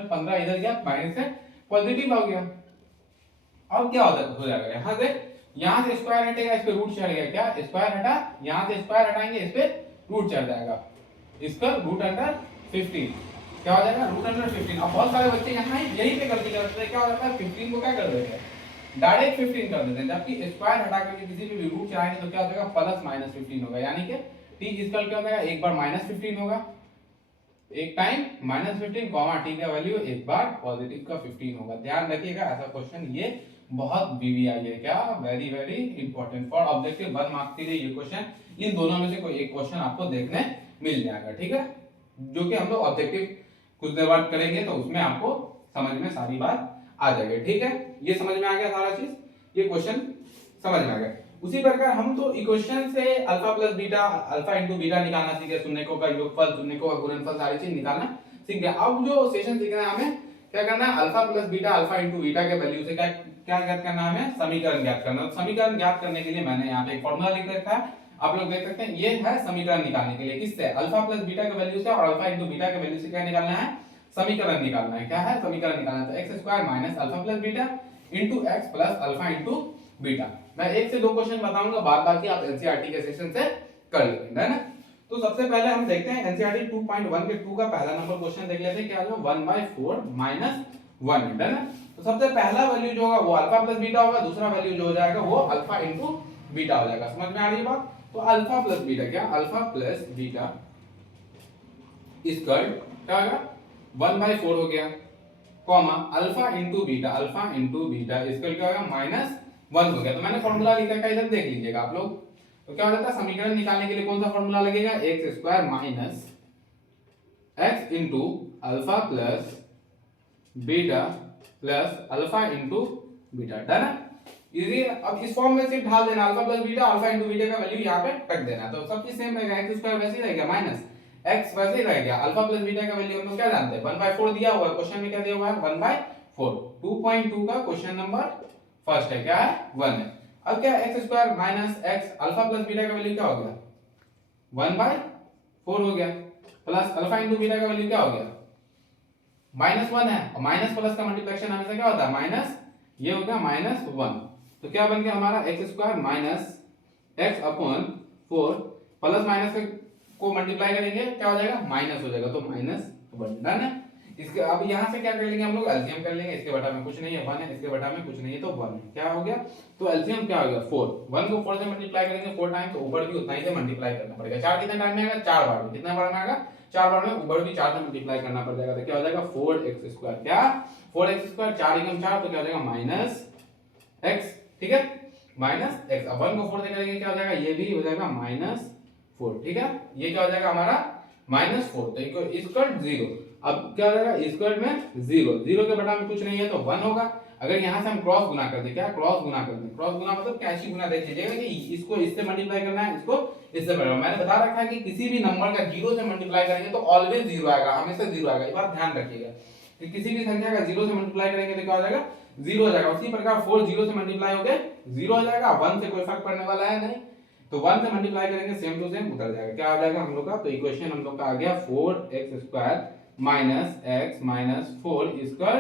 15 इधर गया, माइनस से पॉजिटिव हो गया। अब क्या हो जाएगा, यहाँ से स्क्वायर हटेगा, इस पे रूट चढ़ गया, क्या स्क्वायर हटा, यहाँ से स्क्वायर हटाएंगे, इस पे रूट चढ़ जाएगा, इसका √15 क्या हो जाएगा, √15। अब बहुत सारे बच्चे यहाँ यही पे गलती करते हैं, क्या हो जाता है 15 को क्या कर देते हैं, डायरेक्ट 15 कर देते हैं, जबकि स्क्वायर हटा करके किसी भी रूट चढ़ाएंगे तो क्या हो जाएगा +-15 होगा, यानी कि t क्या हो जाएगा, एक बार -15 होगा, एक टाइम -15, t का वैल्यू एक बार पॉजिटिव का 15 होगा। ध्यान रखिएगा, ऐसा क्वेश्चन ये बहुत वीवीआई है, क्या very very important for objective 1 marks के लिए ये क्वेश्चन, इन दोनों में से कोई एक क्वेश्चन आपको देखने मिल जाएगा, ठीक है, जो कि हम लोग ऑब्जेक्टिव कुछ देर बाद करेंगे तो उसमें आपको समझ में सारी बात आ जाएगी, ठीक है। ये समझ में आ गया सारा चीज, ये क्वेश्चन समझ में आ गया। उसी प्रकार हम तो इक्वेशन से alpha plus beta, alpha into beta निकालना सीख गए, शून्यकों का योगफल, शून्यकों का गुणनफल, सारी चीज निकालना सीख गए। अब जो सेशन सीखना है हमें क्या करना है, alpha plus beta, alpha into beta के वैल्यू से क्या ज्ञात करना है, हमें समीकरण ज्ञात करना है। समीकरण ज्ञात करने के लिए मैंने यहाँ पे एक फॉर्मूला लिख रखा है, आप लोग देख सकते हैं, ये है समीकरण निकालने के लिए, किससे, अल्फा प्लस बीटा के वैल्यू से और अल्फा इंटू बीटा के वैल्यू से क्या निकालना है, समीकरण निकालना है। क्या है, समीकरण निकालना है। तो x² - alpha plus beta into x plus alpha into beta. मैं एक से दो क्वेश्चन बताऊंगा, बाद बाकी आप एनसीईआरटी के सेशन से कर लेंगे, है ना। तो सबसे पहले हम देखते हैं एनसीईआरटी 2.1 के 2 का पहला नंबर क्वेश्चन देख लेते हैं, क्या होगा 1/4 - 1, है ना। तो सबसे पहला वैल्यू जो होगा वो अल्फा प्लस बीटा होगा, दूसरा वैल्यू जो हो जाएगा वो अल्फा इंटू बीटा हो जाएगा। समझ में आ रही है बात। तो अल्फा प्लस बीटा, क्या अल्फा प्लस बीटा स्क्वायर क्या होगा 1/4 हो गया, comma alpha into beta, alpha into beta square क्या होगा -1 हो गया। तो मैंने फॉर्मूला लिख रखा है, इधर देख लीजिएगा आप लोग। तो क्या हो जाता है, समीकरण निकालने के लिए कौन सा फॉर्मूला लगेगा, x² - x into alpha plus beta plus alpha into beta, done है, इजी। अब इस फॉर्म में सिर्फ ढाल देना, alpha plus beta, alpha into beta का वैल्यू यहाँ पे रख देना, तो सब चीज सेम रहेगा, x² वैसे ही रहेगा माइनस x वैसे ही रह गया। अल्फा प्लस बीटा का वैल्यू हम लोग क्या जानते हैं 1/4 दिया हुआ है, क्वेश्चन में क्या दिया हुआ है 1/4। 2.2 का क्वेश्चन नंबर फर्स्ट है, क्या है 1 है। अब क्या x square minus x alpha plus beta का वैल्यू क्या हो गया 1/4 हो गया, प्लस अल्फा इंटू बीटा का वैल्यू क्या हो गया -1 है, और माइनस प्लस का मल्टीप्लिकेशन हमेशा क्या होता है माइनस, ये हो गया -1। तो क्या बन गया हमारा x square minus x upon 4 plus minus को मल्टीप्लाई करेंगे क्या हो जाएगा माइनस हो जाएगा, तो माइनस डन है। इसके अब यहां से क्या कर लेंगे हम लोग एलसीएम कर लेंगे, इसके बटा में कुछ नहीं है 1 है, इसके बटा में कुछ नहीं है तो 1 है, क्या हो गया तो एलसीएम क्या हो गया 4। 1 को 4 से मल्टीप्लाई करेंगे 4 टाइम, तो ऊपर भी उतना ही से मल्टीप्लाई करना पड़ेगा। 4 कितने टाइम में आएगा 4 बार में, कितना बार में आएगा 4 बार में, ऊपर भी 4 से मल्टीप्लाई करना पड़ जाएगा, तो क्या हो जाएगा 4x स्क्वायर, क्या 4x स्क्वायर 4 एकम 4, तो क्या हो जाएगा माइनस x, ठीक है माइनस x। अब 1 को 4 से करेंगे क्या हो जाएगा ये भी हो जाएगा -4, ठीक है ये क्या हो जाएगा हमारा -4, तो इक्वल 0। अब क्या हो जाएगा स्क्वायर में 0, 0 के बटा में कुछ नहीं है तो 1 होगा। अगर यहां से हम क्रॉस गुना कर दें, क्या क्रॉस गुना कर दें, क्रॉस गुना मतलब कैसी गुना देख लीजिएगा कि इसको इससे मल्टीप्लाई करना है, इसको इससे मल्टीप्लाई। मैंने बता रखा है कि किसी भी नंबर का 0 से मल्टीप्लाई करेंगे तो ऑलवेज 0 आएगा, हमेशा 0 आएगा, ये बात ध्यान रखिएगा कि किसी भी संख्या का 0 से मल्टीप्लाई करेंगे तो क्या हो जाएगा 0 हो जाएगा। उसी प्रकार 4 0 से मल्टीप्लाई हो गए 0 हो जाएगा, 1 से कोई फर्क पड़ने वाला है नहीं, तो 1 से मल्टीप्लाई करेंगे सेम टू सेम उतर जाएगा, क्या आ जाएगा हम लोग का, तो इक्वेशन हम लोग का आ गया 4x square minus x minus 4 equal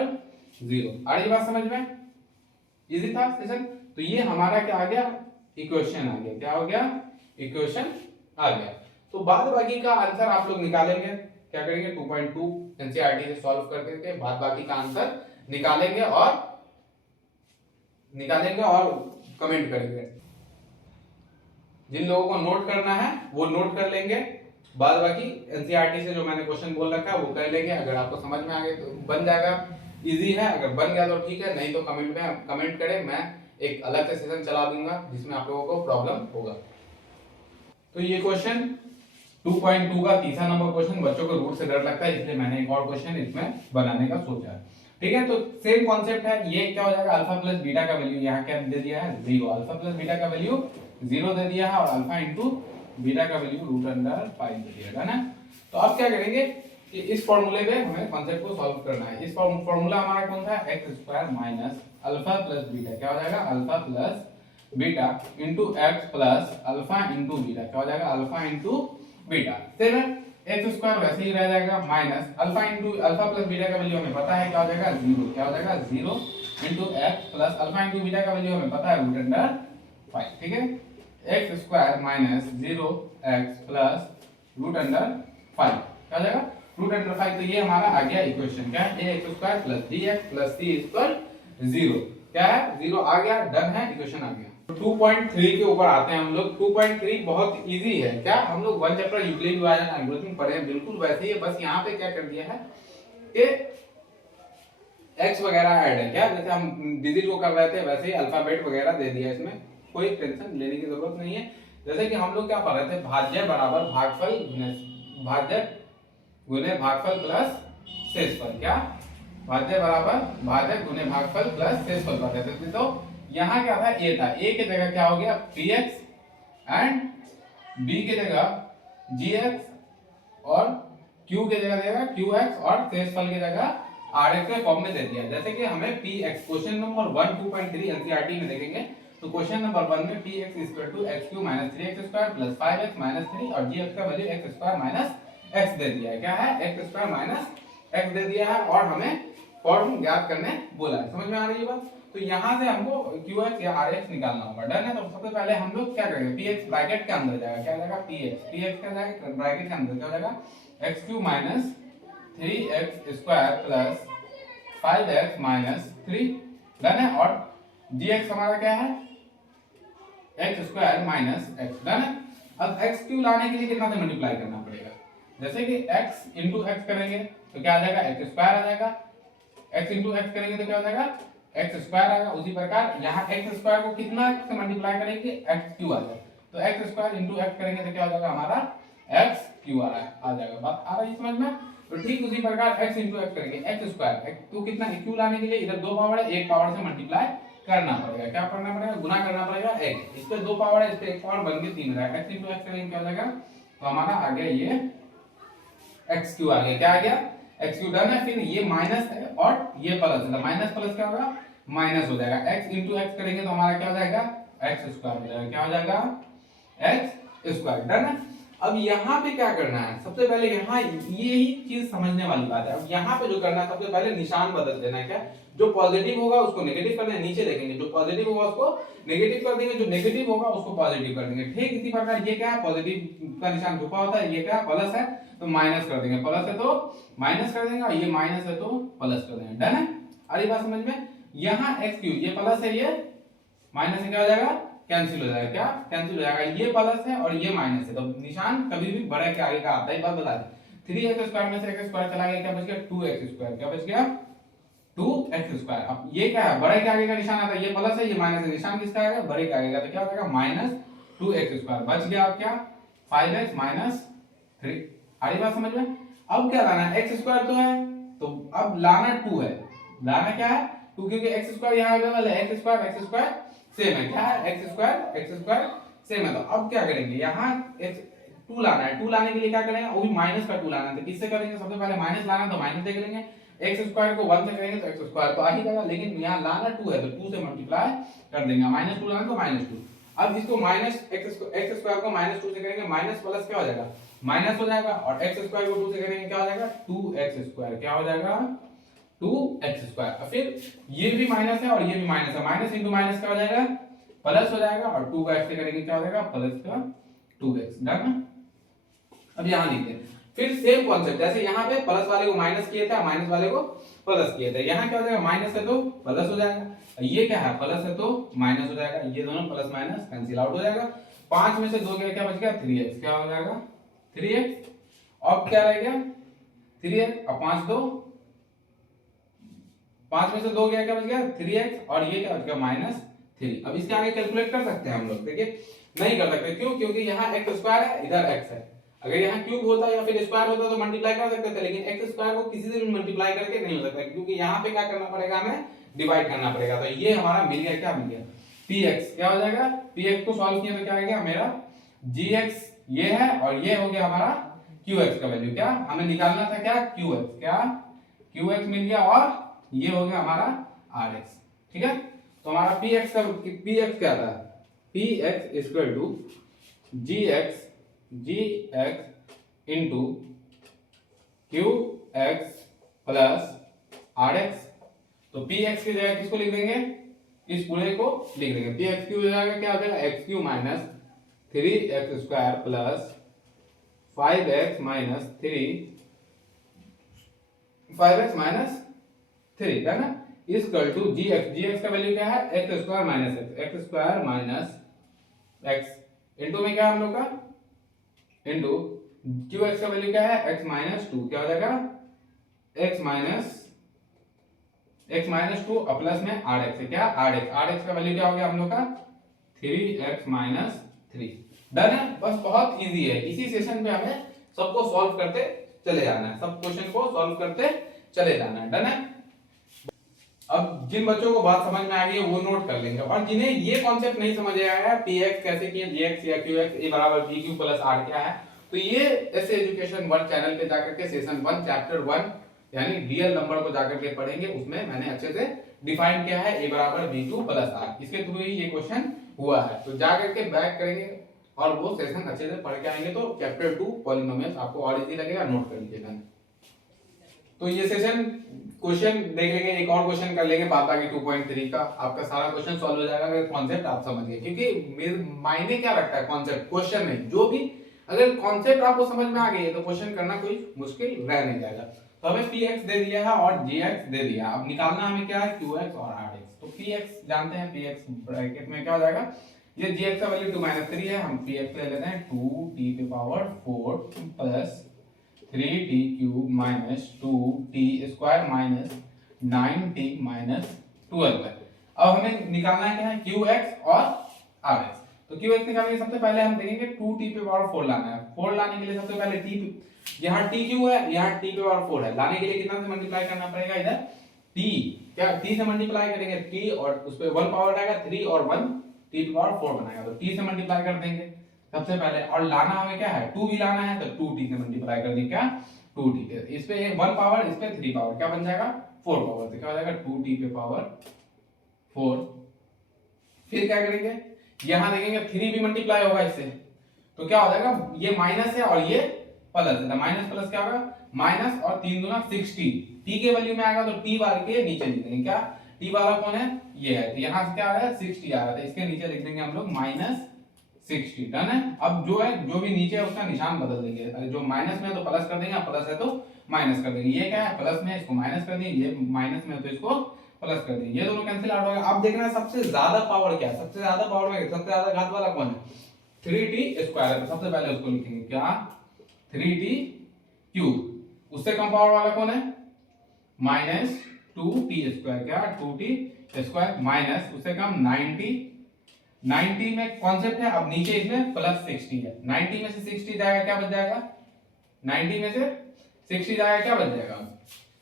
0। आ रही बात समझ में, इजी था सेशन। तो ये हमारा क्या आ गया इक्वेशन आ गया, क्या हो गया इक्वेशन आ गया। तो बाद बाकी का आंसर आप लोग निकालेंगे, क्या करेंगे 2.2 एनसीईआरटी से सॉल्व करके बाद बाकी का आंसर निकालेंगे और कमेंट करेंगे। जिन लोगों को नोट करना है वो नोट कर लेंगे, बाद बाकी एनसीईआरटी से जो मैंने क्वेश्चन बोल रखा है वो कर लेंगे। अगर आपको समझ में आ गया तो बन जाएगा, इजी है, अगर बन गया तो ठीक है, नहीं तो कमेंट में कमेंट करें, मैं एक अलग से सेशन चला दूंगा जिसमें आप लोगों को प्रॉब्लम होगा। तो ये क्वेश्चन 2.2 का तीसरा नंबर क्वेश्चन, बच्चों को रूट से डर लगता है इसलिए मैंने एक और क्वेश्चन इसमें बनाने का सोचा, ठीक है। तो सेम कॉन्सेप्ट है, ये क्या हो जाएगा अल्फा प्लस बीटा का वैल्यू यहाँ क्या दे दिया है 0, अल्फा प्लस बीटा का वैल्यू 0 दे दिया है, और अल्फा इंटू बीटा का वैल्यू √5 दे दिया है ना। तो अब क्या करेंगे कि इस फॉर्मूले पे हमें कॉन्सेप्ट को सॉल्व करना है। इस फॉर्मूला हमारा कौन सा है x square minus alpha plus beta, क्या हो जाएगा alpha plus beta into x plus alpha into beta, क्या हो जाएगा अल्फा इंटू बीटा। सेम है x स्क्वायर वैसे ही रह जाएगा minus alpha into alpha plus beta का वैल्यू हमें पता है क्या हो जाएगा 0, क्या हो जाएगा 0 into x plus alpha into beta का वैल्यू हमें पता है √5, ठीक है x square minus 0x plus √5 क्या हो जाएगा √5। तो ये हमारा आ गया इक्वेशन, क्या है ax square plus bx plus c equal 0, क्या है 0 आ गया, डन है, इक्वेशन आ गया। 2.3 के ऊपर आते हैं हम लोग। 2.3 बहुत इजी है, क्या हम लोग 1 चैप्टर यूक्लिड डिवीजन एल्गोरिथम पढ़े हैं, बिल्कुल वैसे ही है, बस यहाँ पे क्या कर दिया है कि x वगैरह ऐड है, क्या जैसे हम डिजिट को कर रहे थे वैसे ही अल्फाबेट वगैरह दे दिया, इसमें कोई टेंशन लेने की जरूरत नहीं है। जैसे कि हम लोग क्या पढ़ रहे थे भाज्य बराबर भागफल गुने भागफल प्लस शेषफल, क्या भाज्य बराबर भाजक गुने भागफल प्लस शेषफल पढ़ रहे थे। तो यहाँ क्या था a था, a की जगह क्या हो गया px एंड b की जगह gx और q की जगह देगा qx और शेषफल की जगह rx के फॉर्म में दे दिया। जैसे कि हमें px क्वेश्चन नंबर 1 2.3 एनसीईआरटी में देखेंगे तो क्वेश्चन नंबर 1 में px x³ - 3x² + 5x - 3 और gx का वैल्यू x² - x दे दिया है, क्या है x² - x दे दिया है और हमें फॉर्म ज्ञात करने बोला है। समझ में आ रही है बात। तो यहाँ से हमको qx या rx निकालना होगा, डन है। तो सबसे पहले हम लोग क्या करेंगे px ब्रैकेट के अंदर जाएगा, क्या जाएगा px क्या जाएगा ब्रैकेट के अंदर, क्या हो जाएगा x³ - 3x² + 5x - 3, डन है। और gx हमारा क्या है x² - x, डन है। अब x³ लाने के लिए कितना से मल्टीप्लाई करना पड़ेगा, जैसे कि x * x करेंगे तो क्या आ जाएगा x² आ जाएगा, x * x करेंगे तो क्या हो जाएगा x² आएगा। उसी प्रकार यहाँ x² को कितना से मल्टीप्लाई करेंगे x³ आ जाएगा, तो x² * x करेंगे तो क्या हो जाएगा हमारा x³ आ जाएगा। बात आ रही है समझ में। तो ठीक उसी प्रकार x * x करेंगे x² तो कितना q लाने के लिए इधर 2 पावर है, 1 पावर से मल्टीप्लाई करना पड़ेगा, क्या करना पड़ेगा गुना करना पड़ेगा 1, इस पे 2 पावर है, इस पे 1 पावर बन के 3 हो जाएगा। x * x करेंगे क्या हो जाएगा, तो हमारा आ गया ये एक्स क्यू आ गया, क्या आ गया एक्स क्यू डन है। फिर ये माइनस है और ये प्लस है, माइनस प्लस क्या होगा माइनस हो जाएगा, एक्स इंटू एक्स करेंगे तो हमारा क्या हो जाएगा एक्स स्क्वायर हो जाएगा, क्या हो जाएगा एक्स स्क्वायर डन है। अब यहाँ पे क्या करना है, सबसे पहले यहाँ यही चीज समझने वाली बात है। अब यहाँ पे जो करना है सबसे पहले निशान बदल देना है, क्या जो पॉजिटिव होगा उसको नेगेटिव करना है, नीचे देखेंगे जो पॉजिटिव होगा उसको नेगेटिव कर देंगे, जो नेगेटिव होगा उसको पॉजिटिव कर देंगे। ठीक इसी प्रकार ये क्या है पॉजिटिव का निशान छुपा होता है, ये क्या प्लस है तो माइनस कर देंगे, प्लस है तो माइनस कर देंगे और ये माइनस है तो प्लस कर देंगे, डन है। अरे बात समझ में, यहाँ एक्स क्यू ये प्लस है ये माइनस है, क्या हो जाएगा कैंसिल हो जाएगा, क्या कैंसिल हो जाएगा, ये प्लस है और ये माइनस है तो निशान कभी भी बड़े के आगे का आता है, बात बता दें। 3x स्क्वायर में से x स्क्वायर चला गया, क्या बच गया 2x स्क्वायर, क्या बच गया 2x स्क्वायर। अब ये क्या है बड़े के आगे का निशान आता है, ये प्लस है ये माइनस है, निशान किसका आएगा बड़े के आगे का, तो क्या हो जाएगा माइनस 2x स्क्वायर बच गया। अब क्या 5x माइनस 3, आगे बात समझ में। अब क्या लाना है x स्क्वायर तो है तो अब लाना 2 है, लाना क्या है 2 क्योंकि x स्क्वायर यहाँ अवेलेबल है, x स्क्वायर सेम है, क्या है x स्क्वायर सेम है। तो अब क्या करेंगे यहाँ x 2 लाना है, 2 लाने के लिए क्या करेंगे वो भी माइनस का 2 लाना है, तो किससे करेंगे सबसे पहले माइनस लाना तो माइनस देख लेंगे, x स्क्वायर को 1 से करेंगे तो x स्क्वायर तो आ ही जाएगा, लेकिन यहाँ लाना 2 है तो 2 से मल्टीप्लाई कर देंगे, माइनस 2 लाना तो माइनस 2। अब इसको माइनस x स्क्वायर को माइनस 2 से करेंगे, माइनस प्लस क्या हो जाएगा माइनस हो जाएगा, और x स्क्वायर को 2 से करेंगे क्या हो जाएगा 2x स्क्वायर, क्या हो जाएगा 2x स्क्वायर। फिर ये भी माइनस है और ये भी माइनस है, माइनस इंटू माइनस क्या हो जाएगा प्लस हो जाएगा, और 2 का x से करेंगे क्या हो जाएगा प्लस का 2x, डन। अब यहाँ लिखते हैं फिर सेम कॉन्सेप्ट, जैसे यहाँ पे प्लस वाले को माइनस किए थे माइनस वाले को प्लस किए थे, यहाँ क्या हो जाएगा माइनस है तो प्लस हो जाएगा, ये क्या है प्लस है तो माइनस हो जाएगा, ये दोनों प्लस माइनस कैंसिल आउट हो जाएगा। 5 में से 2 गया क्या बच गया 3x, क्या हो जाएगा 3x, अब क्या रह गया 3x, अब 5 में से 2 गया क्या बच गया 3x, और ये क्या बच गया -3। अब इसके आगे कैलकुलेट कर सकते हैं हम लोग, देखिए नहीं कर सकते, क्यों क्योंकि यहाँ x स्क्वायर है इधर x है, अगर यहाँ क्यूब होता या फिर स्क्वायर होता तो मल्टीप्लाई कर सकते थे, लेकिन x स्क्वायर को किसी से भी मल्टीप्लाई करके नहीं हो सकता, क्योंकि यहाँ पे क्या करना पड़ेगा हमें डिवाइड करना पड़ेगा। तो ये हमारा मिल गया, क्या मिल गया px, क्या हो जाएगा px को सॉल्व किया तो क्या आ गया मेरा gx ये है, और ये हो गया हमारा qx का वैल्यू, क्या हमें निकालना था क्या qx, क्या qx मिल गया, और ये हो गया हमारा rx, ठीक है। तो हमारा px का px क्या था px equal to gx into qx plus rx, तो px की जगह किसको लिख देंगे इस पूरे को लिख देंगे, px क्यू हो जाएगा क्या हो जाएगा x Q minus 3x square plus 5x minus 3 है ना, इक्वल टू gx का वैल्यू क्या है x square minus x square minus x into में क्या हम लोग का इंटू qx का वैल्यू क्या है x माइनस 2, क्या हो जाएगा x माइनस 2 और प्लस में rx है, क्या rx का वैल्यू क्या हो गया हम लोग का 3x माइनस 3, डन है। बस बहुत इजी है, इसी सेशन पे हमें सबको सॉल्व करते चले जाना है, सब क्वेश्चन को सॉल्व करते चले जाना है, डन है। अब जिन बच्चों को बात समझ में आ गई है वो नोट कर लेंगे, और जिन्हें ये कॉन्सेप्ट नहीं समझ आया है px कैसे किए gx या qx a बराबर pq प्लस r क्या है, तो ये ऐसे एजुकेशन 1 चैनल पे जाकर के सेशन 1 चैप्टर 1 यानी रियल नंबर को जाकर के पढ़ेंगे, उसमें मैंने अच्छे से डिफाइन किया है a बराबर b2 प्लस r, इसके थ्रू ही ये क्वेश्चन हुआ है, तो जाकर के बैक करेंगे और वो सेशन अच्छे से पढ़ के आएंगे तो चैप्टर 2 पॉलिनोमियल्स आपको और इजी लगेगा, नोट कर लीजिएगा। तो ये सेशन क्वेश्चन देख लेंगे, एक और क्वेश्चन कर लेंगे बाद बाकी 2.3 का, आपका सारा क्वेश्चन सॉल्व हो जाएगा अगर कॉन्सेप्ट आप समझ गए, क्योंकि मायने क्या रखता है कॉन्सेप्ट, क्वेश्चन नहीं, जो भी अगर कॉन्सेप्ट आपको समझ में आ गई तो क्वेश्चन करना कोई मुश्किल रह नहीं जाएगा। तो हमें px दे दिया है और gx दे दिया, अब निकालना हमें क्या है qx और rx, तो px जानते हैं, px ब्रैकेट में क्या हो जाएगा, ये gx का वैल्यू 2 - 3 है, हम px ले लेते हैं 2t की power 4 plus 3t cube minus 2t square minus 9t minus 12 है। अब हमें निकालना है क्या है qx और rx, तो qx निकालने के सबसे पहले हम देखेंगे 2t पे पावर 4 लाना है, 4 लाने के लिए सबसे पहले t, यहाँ t क्यों है, यहाँ t पे पावर 4 है, लाने के लिए कितना से मल्टीप्लाई करना पड़ेगा, इधर t, क्या t से मल्टीप्लाई करेंगे t और उस पे 1 पावर आएगा 3 और 1 t पे पावर 4 बनाएगा, तो t से मल्टीप्लाई कर देंगे सबसे पहले, और लाना हमें क्या है 2 भी लाना है तो 2t से मल्टीप्लाई कर देंगे, क्या 2t पे, इस पे 1 पावर, इस पे 3 पावर, क्या बन जाएगा 4 पावर, तो क्या हो जाएगा 2t पे पावर 4। फिर क्या करेंगे, यहां देखेंगे 3 भी मल्टीप्लाई होगा इससे, तो क्या हो जाएगा, ये माइनस है और ये प्लस है, माइनस प्लस क्या होगा माइनस, और 3 दूना 60, t के वैल्यू में आएगा तो t वाले के नीचे लिख देंगे, क्या t वाला कौन है, ये है, तो यहां से क्या आ रहा है 60 आ रहा था, इसके नीचे लिख देंगे हम लोग -60। डन है। अब जो है, जो भी नीचे है उसका निशान बदल देंगे, अरे जो माइनस में है तो प्लस कर देंगे, प्लस है तो माइनस कर देंगे, ये क्या है प्लस में है इसको माइनस कर देंगे, ये माइनस में है तो इसको प्लस कर देंगे, ये दोनों कैंसिल आउट हो गए। अब देखना है सबसे ज्यादा पावर क्या है, सबसे ज्यादा पावर में सबसे ज्यादा घात वाला कौन है, 3t स्क्वायर है, तो सबसे पहले उसको लिखेंगे क्या 3t क्यूब। उससे कम पावर वाला कौन है -2t स्क्वायर, क्या 2t स्क्वायर, माइनस उससे कम 90 में कॉन्सेप्ट है, अब नीचे इसमें +60 है, 90 में से 60 जाएगा क्या बच जाएगा, 90 में से 60 जाएगा क्या बच जाएगा,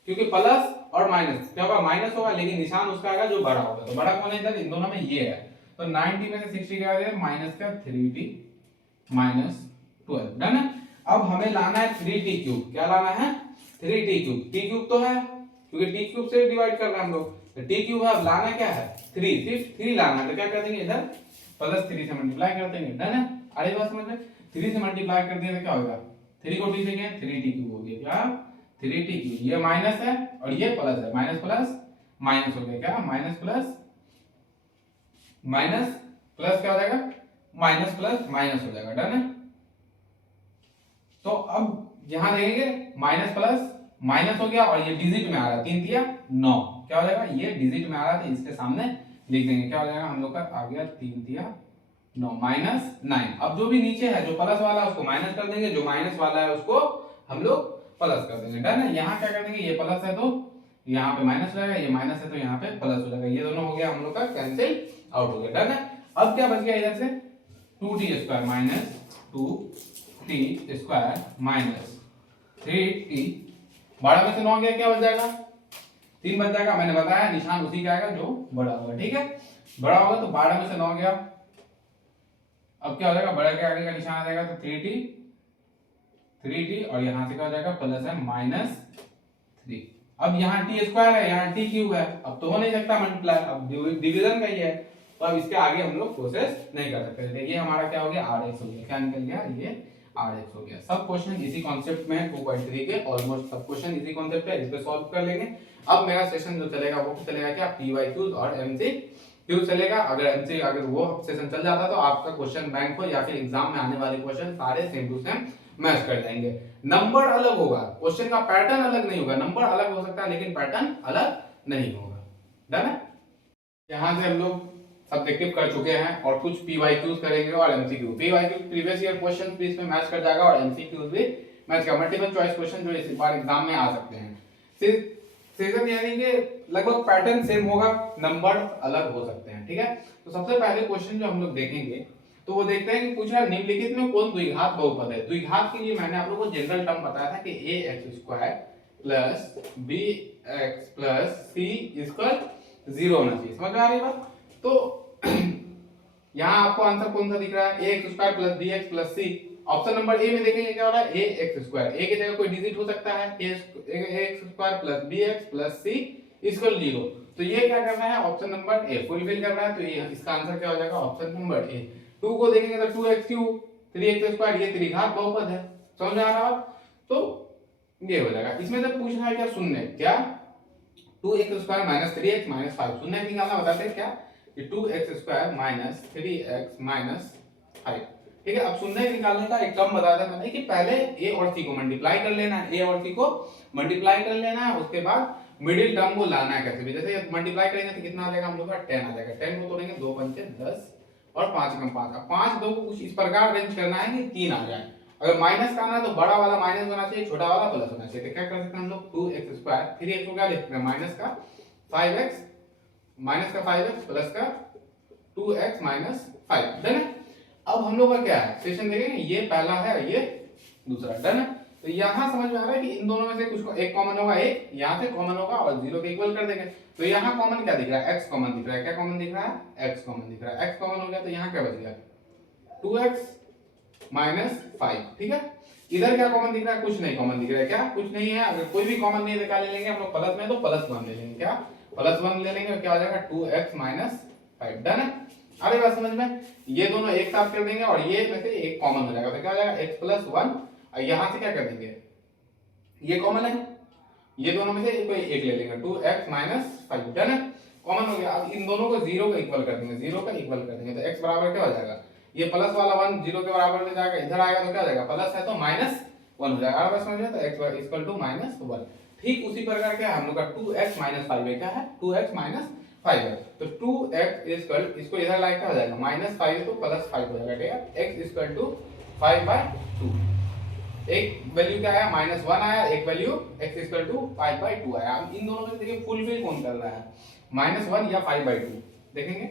क्योंकि प्लस और माइनस क्या होगा माइनस होगा, लेकिन निशान उसका आएगा जो बड़ा होगा, तो बड़ा कौन है इधर, इन दोनों में ये है, तो 90 में से 60 क्या है माइनस का 3t -12। डन है। अब हमें लाना है 3t क्यूब, क्या लाना है 3t क्यूब, t क्यूब तो है क्योंकि t क्यूब से डिवाइड कर रहे हैं हम लोग, तो t क्यूब है, अब लाना क्या है 3, सिर्फ 3 लाना है, तो क्या कर देंगे इधर +3 से मल्टीप्लाई कर देंगे। डन है। अरे बात समझ में, 3 से मल्टीप्लाई कर दिया तो क्या होगा, 3 को t से क्या 3t क्यूब हो गया, क्या 3t क्यूब, ये माइनस है और ये प्लस है, माइनस प्लस माइनस हो गया, क्या माइनस प्लस माइनस प्लस क्या हो जाएगा माइनस प्लस माइनस हो जाएगा। डन है। तो अब यहां देखेंगे माइनस प्लस माइनस हो गया और ये डिजिट में आ रहा है, 3 तिया 9, क्या हो जाएगा ये डिजिट में आ रहा था, इसके सामने लिख देंगे, क्या हो जाएगा हम लोग का आ गया 3 तिया 9 -9। अब जो भी नीचे है जो प्लस वाला है उसको माइनस कर देंगे, जो माइनस वाला है उसको हम लोग प्लस कर देंगे। डन है। यहाँ क्या कर देंगे, ये प्लस है तो यहाँ पे माइनस हो जाएगा, ये माइनस है तो यहाँ पे प्लस हो जाएगा, ये दोनों हो गया हम लोग का कैंसिल आउट हो गया। डन है। अब क्या बच गया इधर से 2t square minus 2t square minus 3t, 12 में से 9 गया क्या बच जाएगा 3 बच जाएगा। मैंने बताया निशान उसी का आएगा जो बड़ा होगा, ठीक है, बड़ा होगा तो 12 में से 9 गया, अब क्या हो जाएगा बड़ा के आगे का निशान आ जाएगा तो 3t और यहां से क्या हो जाएगा प्लस है -3। अब यहाँ t स्क्वायर है, यहाँ t क्यूब है, अब तो हो नहीं सकता मल्टीप्लाई, अब डिवीजन का ही है, तो अब इसके आगे हम लोग प्रोसेस नहीं कर सकते। ये हमारा क्या हो गया rx हो गया, क्या निकल गया ये rx हो गया। सब क्वेश्चन इसी कॉन्सेप्ट में है 2.3 के, ऑलमोस्ट सब क्वेश्चन इसी कॉन्सेप्ट है, इस पे सॉल्व कर लेंगे। अब मेरा सेशन जो चलेगा वो चलेगा क्या PYQs और MCQ चलेगा। अगर वो सेशन चल जाता तो आपका क्वेश्चन बैंक हो या फिर एग्जाम में आने वाले क्वेश्चन सारे सेम टू सेम मैच कर जाएंगे। नंबर अलग होगा, क्वेश्चन का पैटर्न अलग नहीं होगा, नंबर अलग हो सकता है लेकिन पैटर्न अलग नहीं होगा। डन है। यहां से हम लोग सब्जेक्टिव कर चुके हैं और कुछ PYQs करेंगे और MCQ। PYQ previous year questions भी इसमें मैच कर जाएगा और MCQs भी मैच कर, मल्टीपल चॉइस क्वेश्चन जो इस बार एग्जाम में आ सकते हैं। सेशन यानी कि लगभग पैटर्न सेम होगा, नंबर अलग हो सकते हैं, ठीक है। तो सबसे पहले क्वेश्चन जो हम लोग देखेंगे तो वो देखते हैं कि पूछ रहा निम्नलिखित में कौन द्विघात बहुपद है। द्विघात के लिए मैंने आप लोगों को जनरल टर्म बताया था कि ax² plus bx plus c equal 0 होना चाहिए। समझ में आ रही बात। तो यहाँ आपको आंसर कौन सा दिख रहा है ax² plus bx plus c। Option number ए में देखेंगे क्या हो रहा है ax², a की जगह कोई डिजिट हो सकता है, ax² plus bx plus c equal 0। तो ये क्या करना है ऑप्शन नंबर ए फुलफिल करना है, तो ये इसका आंसर क्या हो जाएगा ऑप्शन नंबर ए। 2 को देखेंगे तो 2x3 3x² ये त्रिघात बहुपद है। समझ में आ रहा है। तो ये हो जाएगा। इसमें जब पूछना है क्या शून्य, क्या 2x² माइनस 3x माइनस 5 शून्य निकालना बताते हैं क्या कि 2x² माइनस 3x माइनस 5, ठीक है। अब शून्य निकालने का एक टर्म बता देना है कि पहले a और c को मल्टीप्लाई कर लेना है, a और c को मल्टीप्लाई कर लेना है, उसके बाद मिडिल टर्म को लाना है कैसे भी। जैसे मल्टीप्लाई करेंगे तो कितना आ जाएगा हम लोग का 10 आ जाएगा, 10 को तोड़ेंगे 2 पंचे 10 और 5 कम 5, अब 5 2 को कुछ इस प्रकार अरेंज करना है कि 3 आ जाए। अगर माइनस का आना है तो बड़ा वाला माइनस होना चाहिए, छोटा वाला प्लस होना चाहिए। तो क्या कर सकते हैं हम लोग 2x² 3x को क्या लिख सकते हैं माइनस का 5x प्लस का 2x माइनस 5। डन है। अब हम लोग का क्या है सेशन देखेंगे, ये पहला है ये दूसरा। डन है। तो यहां समझ में आ रहा है कि इन दोनों में से कुछ एक कॉमन होगा, एक यहां से कॉमन होगा और 0 के इक्वल कर देंगे। तो यहां कॉमन क्या दिख रहा है x कॉमन दिख रहा है, क्या कॉमन दिख रहा है x कॉमन दिख रहा है। x कॉमन हो गया तो यहां क्या बच गया 2x माइनस 5, ठीक है। इधर क्या कॉमन दिख रहा है? कुछ नहीं कॉमन दिख रहा है। क्या कुछ नहीं है? अगर कोई भी कॉमन नहीं है तो क्या ले लेंगे हम लोग? प्लस में तो प्लस वन ले लेंगे। क्या प्लस वन ले लेंगे? क्या हो जाएगा? 2x minus 5। डन है? अरे बात समझ में? ये दोनों एक साथ कर देंगे और ये में से एक कॉमन हो जाएगा तो क्या हो जाएगा? x plus one. और यहाँ से क्या कर देंगे? ये कॉमन है, ये दोनों में से कोई एक ले लेंगे। 2x minus 5। डन है? कॉमन हो गया। अब इन दोनों को जीरो का इक्वल कर देंगे, जीरो का इक्वल कर देंगे तो x बराबर क्या हो जाएगा? ये प्लस वाला वन जीरो के बराबर में जाएगा, इधर आएगा तो क्या हो जाएगा? प्लस है तो माइनस वन हो जाएगा। अब समझ में? तो x equal to minus one. ठीक उसी प्रकार क्या है हम लोग का 2x माइनस 5 है। क्या है? 2x माइनस 5 है। तो 2x इक्वल, इसको इधर लाइक क्या हो जाएगा? माइनस 5 है तो प्लस 5 हो जाएगा। ठीक है? x equal to 5/2। एक वैल्यू क्या आया? माइनस वन आया। एक वैल्यू x इक्वल टू 5/2 आया। अब इन दोनों में देखिए फुलफिल कौन कर रहा है? माइनस वन या 5/2? देखेंगे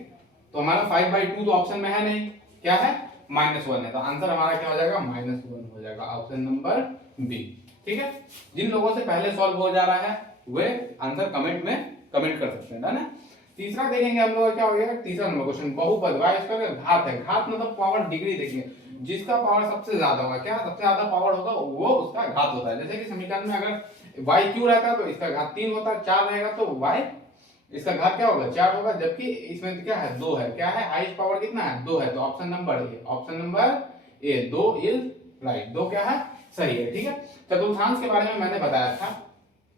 तो हमारा 5/2 तो ऑप्शन में है नहीं, क्या है? माइनस वन है। तो आंसर हमारा क्या हो जाएगा? माइनस वन हो जाएगा, ऑप्शन नंबर बी। ठीक है? जिन लोगों से पहले सॉल्व हो जा रहा है वे आंसर कमेंट में कमेंट कर सकते हैं। ना तीसरा देखेंगे हम लोग क्या हो गया? तीसरा नंबर क्वेश्चन, बहुपद y इसका घात है। घात मतलब पावर डिग्री देखेंगे, जिसका पावर सबसे ज्यादा होगा, क्या सबसे ज्यादा पावर होगा वो उसका घात होता है। जैसे कि समीकरण में अगर y क्यू रहता है तो इसका घात 3 होता है, 4 रहेगा तो y इसका घात क्या होगा? 4 होगा। जबकि इसमें तो क्या है? 2 है। क्या है? हाईएस्ट पावर कितना है? 2 है। तो option number A, option number A 2 is right. 2 क्या है? सही है। ठीक है? चतुर्थांश के बारे में मैंने बताया था,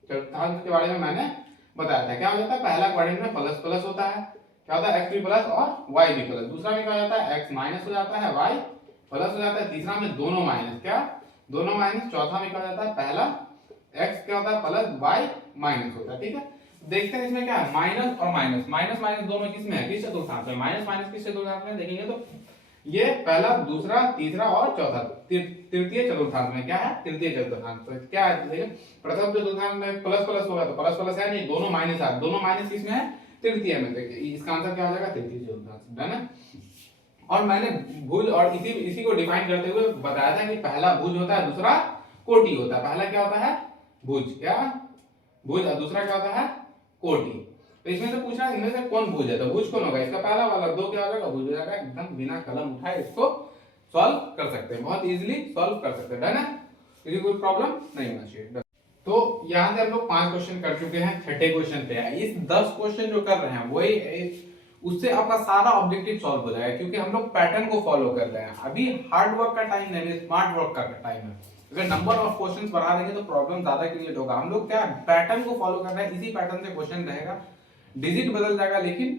चतुर्थांश के बारे में मैंने बताया था। क्या हो जाता है? पहला क्वाड्रेंट में प्लस प्लस होता है, क्या होता है? x भी प्लस और y भी प्लस। दूसरा में क्या हो जाता है? x माइनस हो जाता है, y प्लस हो जाता है। तीसरा में दोनों माइनस, क्या दोनों माइनस। चौथा में क्या हो जाता है? पहला x क्या होता है? प्लस, y माइनस होता है। ठीक है? देखते हैं इसमें क्या है? माइनस और माइनस, माइनस माइनस दोनों किस में है? किस चतुर्थांश में? माइनस माइनस किस चतुर्थांश में? देखेंगे तो ये पहला, दूसरा, तीसरा और चौथा, तृतीय चतुर्थांश में। क्या है? तृतीय चतुर्थांश। तो क्या है? देखिए प्रथम चतुर्थांश में प्लस प्लस होगा तो प्लस प्लस है नहीं, दोनों माइनस है। दोनों माइनस किसमें है? तृतीय में। देखिए इसका आंसर क्या हो जाएगा? तृतीय चतुर्थांश। है ना? और मैंने भुज और इसी को डिफाइन करते हुए बताया था कि पहला भुज होता है, दूसरा कोटि होता है। पहला क्या होता है? भुज, क्या भुज, और दूसरा क्या होता है? कोटि। तो इसमें से पूछ रहा है इनमें से कौन भुज है, तो भुज कौन होगा? इसका पहला वाला 2 क्या हो जाएगा? भुज हो जाएगा। एकदम बिना कलम उठाए इसको सॉल्व कर सकते हैं, बहुत इजीली सॉल्व कर सकते हैं। है ना? किसी कोई प्रॉब्लम नहीं होना चाहिए। तो यहाँ से हम लोग 5 क्वेश्चन कर चुके हैं, छठे क्वेश्चन पे है। इस 10 क्वेश्चन जो कर रहे हैं वही उससे आपका सारा ऑब्जेक्टिव सॉल्व हो जाएगा, क्योंकि हम लोग पैटर्न को फॉलो कर रहे हैं। अभी हार्ड वर्क का टाइम नहीं, स्मार्ट वर्क का टाइम है। अगर नंबर ऑफ क्वेश्चंस बढ़ा देंगे तो प्रॉब्लम ज्यादा क्रिएट होगा। हम लोग क्या पैटर्न को फॉलो कर रहे हैं, इसी पैटर्न से क्वेश्चन रहेगा। डिजिट बदल जाएगा लेकिन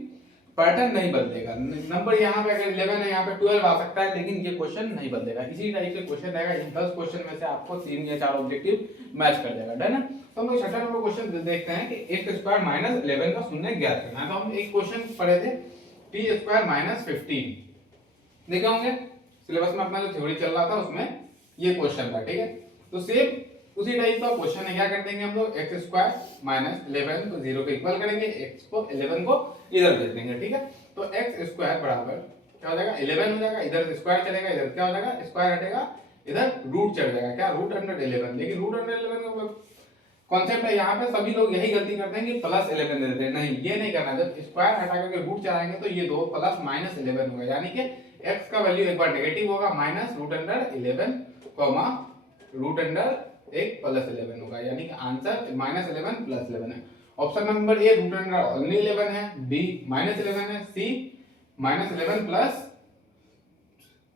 पैटर्न नहीं बदलेगा। नंबर यहाँ पे अगर 11 है, यहाँ पे 12 आ सकता है, लेकिन ये क्वेश्चन नहीं बदलेगा। इसी टाइप से क्वेश्चन रहेगा। इन 10 क्वेश्चन में से आपको 3 या 4 ऑब्जेक्टिव मैच कर जाएगा। है ना? तो हम लोग छठा नंबर क्वेश्चन देखते हैं कि x स्क्वायर माइनस 11 का शून्य ज्ञात करना है। तो हम एक क्वेश्चन पढ़े थे, t स्क्वायर माइनस 15 देखे होंगे सिलेबस में, अपना जो थ्योरी चल रहा था उसमें ये क्वेश्चन था। ठीक है? तो सेम उसी टाइप का क्वेश्चन है। क्या कर देंगे हम लोग? x स्क्वायर माइनस 11 को 0 के इक्वल करेंगे, x को 11 को इधर भेज देंगे। ठीक है? तो x स्क्वायर बराबर क्या हो जाएगा? 11 हो जाएगा। इधर से स्क्वायर चलेगा, इधर क्या हो जाएगा? स्क्वायर हटेगा, इधर रूट चढ़ जाएगा। क्या? Root under 11। लेकिन रूट अंडर 11 का कॉन्सेप्ट है, यहाँ पे सभी लोग यही गलती करते हैं कि प्लस 11 दे देते हैं। नहीं, ये नहीं करना। जब स्क्वायर हटा करके रूट चढ़ाएंगे तो ये दो प्लस माइनस 11 होगा, यानी कि x का वैल्यू एक बार नेगेटिव होगा, minus root under 11 comma root under एक प्लस 11 होगा, यानी कि आंसर माइनस 11 प्लस 11 है। Option number A root under only 11 है, बी माइनस 11 है, सी माइनस 11 प्लस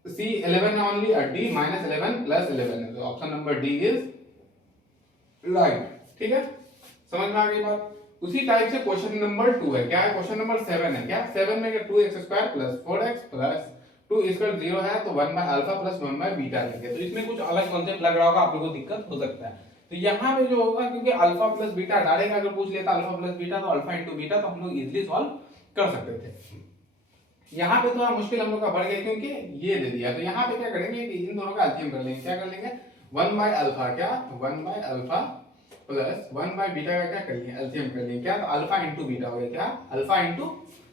सी 11 है ओनली, और डी माइनस 11 प्लस 11 है। तो option number D is right. ठीक है? समझ में आ गई बात? उसी टाइप से क्वेश्चन नंबर 2 है। क्या है? क्वेश्चन नंबर 7 है। क्या 7 में 2x square plus 4x plus 2 square 0 है तो 1 by alpha plus 1 by beta लेंगे। तो इसमें कुछ अलग कॉन्सेप्ट लग रहा होगा, आप लोगों को दिक्कत हो सकता है। तो यहाँ पे जो होगा, क्योंकि अल्फा प्लस बीटा डायरेक्ट अगर पूछ लेता अल्फा प्लस बीटा तो अल्फा इंटू बीटा, तो हम लोग इजीली सॉल्व कर सकते थे। यहाँ पे थोड़ा मुश्किल हम लोग का बढ़ गया क्योंकि ये दे दिया। तो यहाँ पे क्या करेंगे कि इन दोनों का एलसीएम कर लेंगे। क्या कर लेंगे? 1 बाय अल्फा, क्या 1 by alpha plus 1 by beta का क्या कर लेंगे? एलसीएम कर लेंगे। क्या? तो अल्फा इंटू बीटा हो गया। क्या? अल्फा इंटू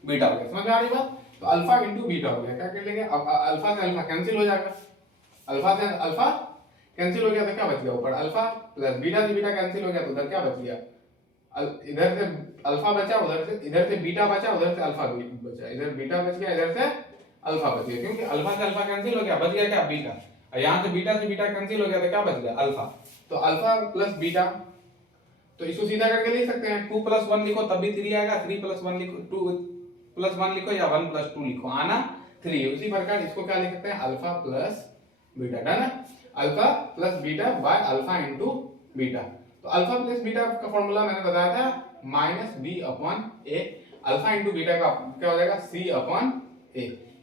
बीटा हो गया। समझ में आ रही बात? तो अल्फा इंटू बीटा हो गया। क्या कर लेंगे? अब अल्फा से अल्फा कैंसिल हो जाएगा, अल्फा से अल्फा कैंसिल हो गया तो क्या बच गया? ऊपर अल्फा प्लस बीटा से बीटा कैंसिल हो गया तो उधर क्या बच गया? इधर से अल्फा बचा, उधर से इधर से बीटा बचा, उधर से अल्फा बचा, इधर बीटा बच गया, इधर से अल्फा बच गया, क्योंकि अल्फा से अल्फा कैंसिल हो गया, बच गया क्या? बीटा। और यहाँ से बीटा कैंसिल हो गया तो क्या बच गया अल्फा। तो अल्फा प्लस बीटा, तो इसको सीधा करके लिख सकते हैं 2 + 1 लिखो तब भी 3 आएगा, 3 + 1 लिखो 2 + 1 लिखो या 1 + 2 लिखो, आना 3। उसी प्रकार इसको क्या लिख सकते हैं अल्फा प्लस बीटा, डन है। Alpha plus beta by alpha into beta. तो अल्फा प्लस बीटा का फॉर्मूला मैंने बताया था -b/a। अल्फा इंटू बीटा का क्या हो जाएगा c/a।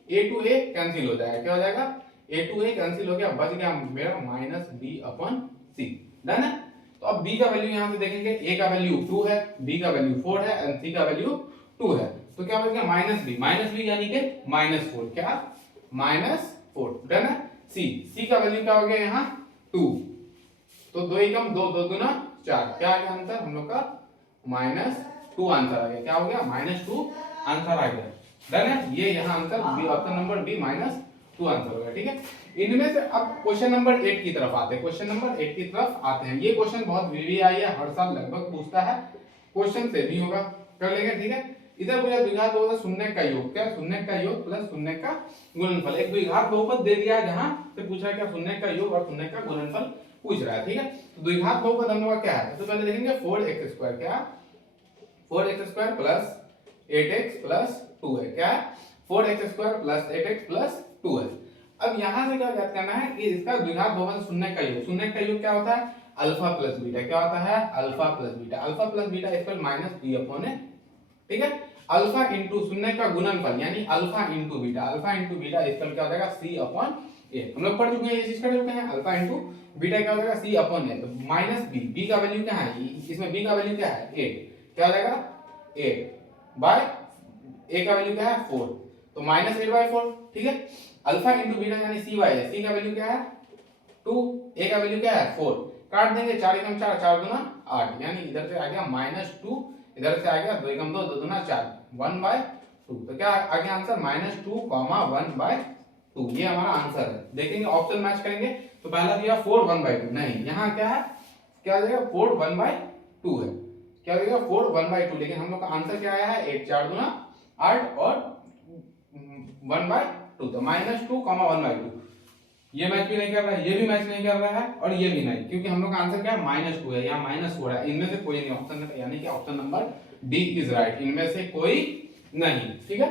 a to a cancel हो जाएगा, क्या हो जाएगा a टू a कैंसिल हो गया, बच गया मेरा -b/c, डन है। तो अब b का वैल्यू यहां से देखेंगे, a का वैल्यू 2 है, b का वैल्यू 4 है एंड c का वैल्यू 2 है। तो क्या बच गया -b यानी कि -4, क्या -4, डन है। c का वैल्यू क्या हो गया यहाँ 2, तो 2 एकम 2, 2 दूना 4, क्या आ गया आंसर हम लोग का -2 आंसर आ गया, क्या हो गया -2 आंसर आ गया, डन है। ये यहाँ answer B, option number B -2 answer हो गया, ठीक है। इनमें से अब क्वेश्चन नंबर 8 की तरफ आते हैं, क्वेश्चन नंबर 8 की तरफ आते हैं। ये क्वेश्चन बहुत वीवीआई है, हर साल लगभग पूछता है, क्वेश्चन से भी होगा, कर लेंगे, ठीक है। इधर पूरा द्विघात बहुपद शून्य का योग, क्या शून्य का योग प्लस शून्य का गुणनफल। एक द्विघात बहुपद दे दिया है जहां से पूछ रहा है क्या शून्य का योग और शून्य का गुणनफल पूछ रहा है, ठीक है। तो द्विघात बहुपद हम लोग का क्या है, तो पहले देखेंगे 4x² क्या 4x² प्लस 8x प्लस 2 है, क्या 4x² प्लस 8x प्लस 2 है। अब यहां से क्या याद करना है कि इसका द्विघात बहुपद शून्य का योग, शून्य का योग क्या होता है अल्फा प्लस बीटा, क्या होता है alpha plus beta, alpha plus beta equal -b/a, ठीक है। अल्फा इंटू शून्य का गुणनफल यानी alpha into beta, alpha into beta equal क्या हो जाएगा c/a। हम लोग पढ़ चुके हैं, ये चीज कर चुके हैं, अल्फा इंटू बीटा क्या हो जाएगा c/a। तो -b का वैल्यू क्या है, इसमें b का वैल्यू क्या है 8, क्या हो जाएगा 8 बाय a का वैल्यू क्या है 4, तो -8/4, ठीक है। अल्फा इंटू बीटा यानी c का वैल्यू क्या है 2, a का वैल्यू क्या है 4, काट देंगे 4 एकम 4, 4 दूना 8, यानी इधर से आ गया -2, इधर से आ गया 2 एकम 2, 2 दूना 4, 1/2। तो क्या आ गया आंसर -2, 1/2, ये हमारा आंसर है। देखेंगे ऑप्शन मैच करेंगे, तो पहला दिया 4 1/2, नहीं यहाँ क्या है, क्या आ जाएगा 4 1/2 है, क्या हो जाएगा 4 1/2, लेकिन हम लोग का आंसर क्या आया है 8, 4 दूना 8 और 1/2, तो -2, 1/2। ये मैच भी नहीं कर रहा है, ये भी मैच नहीं कर रहा है और ये भी नहीं, क्योंकि हम लोग का आंसर क्या है -2 है, यहाँ -4 है, इनमें से कोई नहीं ऑप्शन, यानी कि option number D is right, इनमें से कोई नहीं, ठीक है।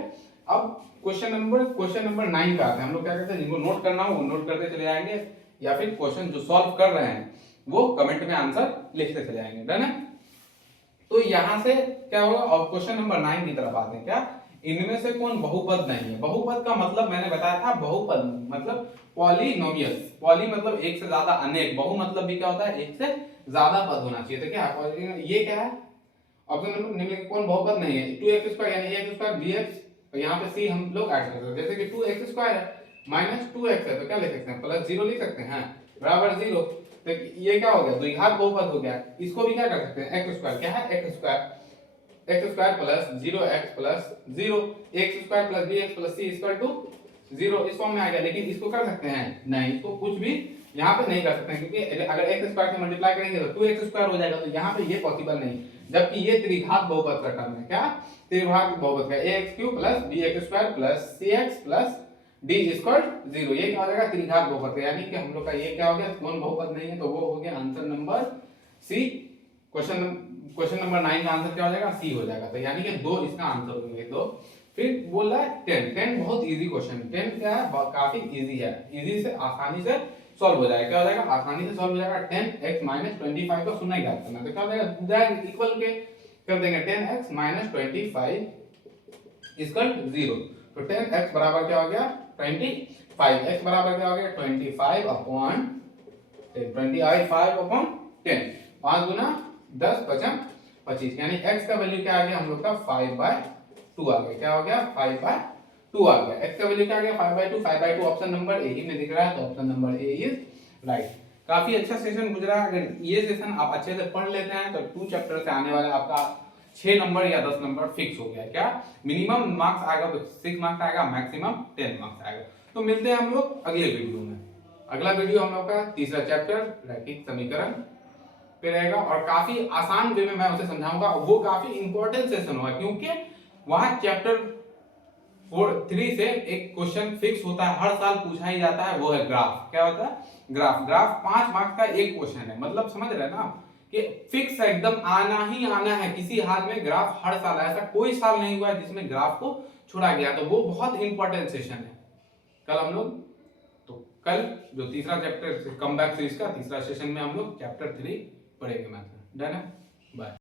अब क्वेश्चन नंबर 9 पे आते हैं। हम लोग क्या करते हैं, जिनको नोट करना हो वो नोट करते चले जाएंगे, या फिर क्वेश्चन जो सॉल्व कर रहे हैं वो कमेंट में आंसर लिखते चले जाएंगे, डन है। तो यहां से क्या होगा, और क्वेश्चन नंबर 9 की तरफ आते हैं, क्या इनमें से कौन बहुपद नहीं है। बहुपद का मतलब मैंने बताया था, बहुपद मतलब पॉलिनोमियल, पॉली मतलब एक से ज्यादा, अनेक, बहु मतलब भी क्या होता है एक से ज्यादा पद होना चाहिए। तो क्या ये क्या है ऑप्शन नंबर निम्नलिखित कौन बहुपद नहीं है, 2x² यानी x² dx, और यहाँ पे c हम लोग ऐड कर सकते हैं, जैसे कि 2x² है -2x है, तो क्या लिख सकते हैं +0 लिख सकते हैं बराबर 0। तो ये क्या हो गया द्विघात बहुपद हो गया। इसको भी क्या कर सकते हैं x² क्या है x² plus 0x plus 0, x² plus bx plus c equal to 0, इस फॉर्म में आ गया। लेकिन इसको कर सकते हैं नहीं, इसको कुछ भी यहाँ पे नहीं कर सकते हैं, क्योंकि अगर x² से मल्टीप्लाई करेंगे तो 2x² हो जाएगा, तो यहाँ पे ये पॉसिबल नहीं, जबकि ये त्रिघात बहुपद का टर्म है, क्या त्रिघात बहुपद का ax³ plus bx² plus cx plus d equal 0, ये क्या हो जाएगा त्रिघात बहुपद का, यानी कि हम लोग का ये क्या हो गया कौन बहुपद नहीं है, तो वो हो गया answer number C. Question number 9 का आंसर क्या हो जाएगा सी हो जाएगा, तो यानी कि 2 इसका आंसर होंगे 2। फिर बोल रहा है 10 बहुत इजी क्वेश्चन, 10 क्या है काफी इजी है, इजी से आसानी से सॉल्व हो जाएगा, क्या हो जाएगा आसानी से सॉल्व हो जाएगा। 10x - 25 को शून्य ज्ञात करना, तो क्या हो जाएगा इक्वल के कर देंगे 10x - 25 इक्वल 0, तो 10x बराबर क्या हो गया 25, x बराबर क्या हो गया 25 अपॉन 10, 25 अपॉन 10, 5 गुना 10 5 25, यानी x का वैल्यू क्या आ गया हम लोग का 5/2 आ गया, क्या हो गया 5/2 आ गया। x का वैल्यू क्या आ गया 5/2 ऑप्शन नंबर ए ही में दिख रहा है, तो option number A is right. काफी अच्छा सेशन गुजरा, अगर ये सेशन आप अच्छे से पढ़ लेते हैं तो 2 चैप्टर से आने वाला आपका 6 नंबर या 10 नंबर फिक्स हो गया, क्या मिनिमम मार्क्स आएगा तो 6 मार्क्स आएगा, मैक्सिमम 10 मार्क्स आएगा। तो मिलते हैं हम लोग अगले वीडियो में। अगला वीडियो हम लोग का तीसरा चैप्टर रैखिक समीकरण पे रहेगा, और काफी आसान वे में मैं उसे समझाऊंगा, वो काफी इंपॉर्टेंट सेशन होगा, क्योंकि वहां चैप्टर 3 से एक क्वेश्चन फिक्स होता है, हर साल पूछा ही जाता है, वो है ग्राफ। क्या होता है? ग्राफ। ग्राफ 5 मार्क्स का एक क्वेश्चन है, मतलब समझ रहे हैं ना कि फिक्स है, एकदम आना ही आना है किसी हाल में ग्राफ हर साल। ऐसा कोई साल नहीं हुआ है जिसमें ग्राफ को छोड़ा गया, तो वो बहुत इंपॉर्टेंट सेशन है। कल हम लोग तो कल जो तीसरा चैप्टर कम बैक सीरीज का तीसरा सेशन में हम लोग चैप्टर 3 पढ़ेंगे मैथ में। डन है? बाय।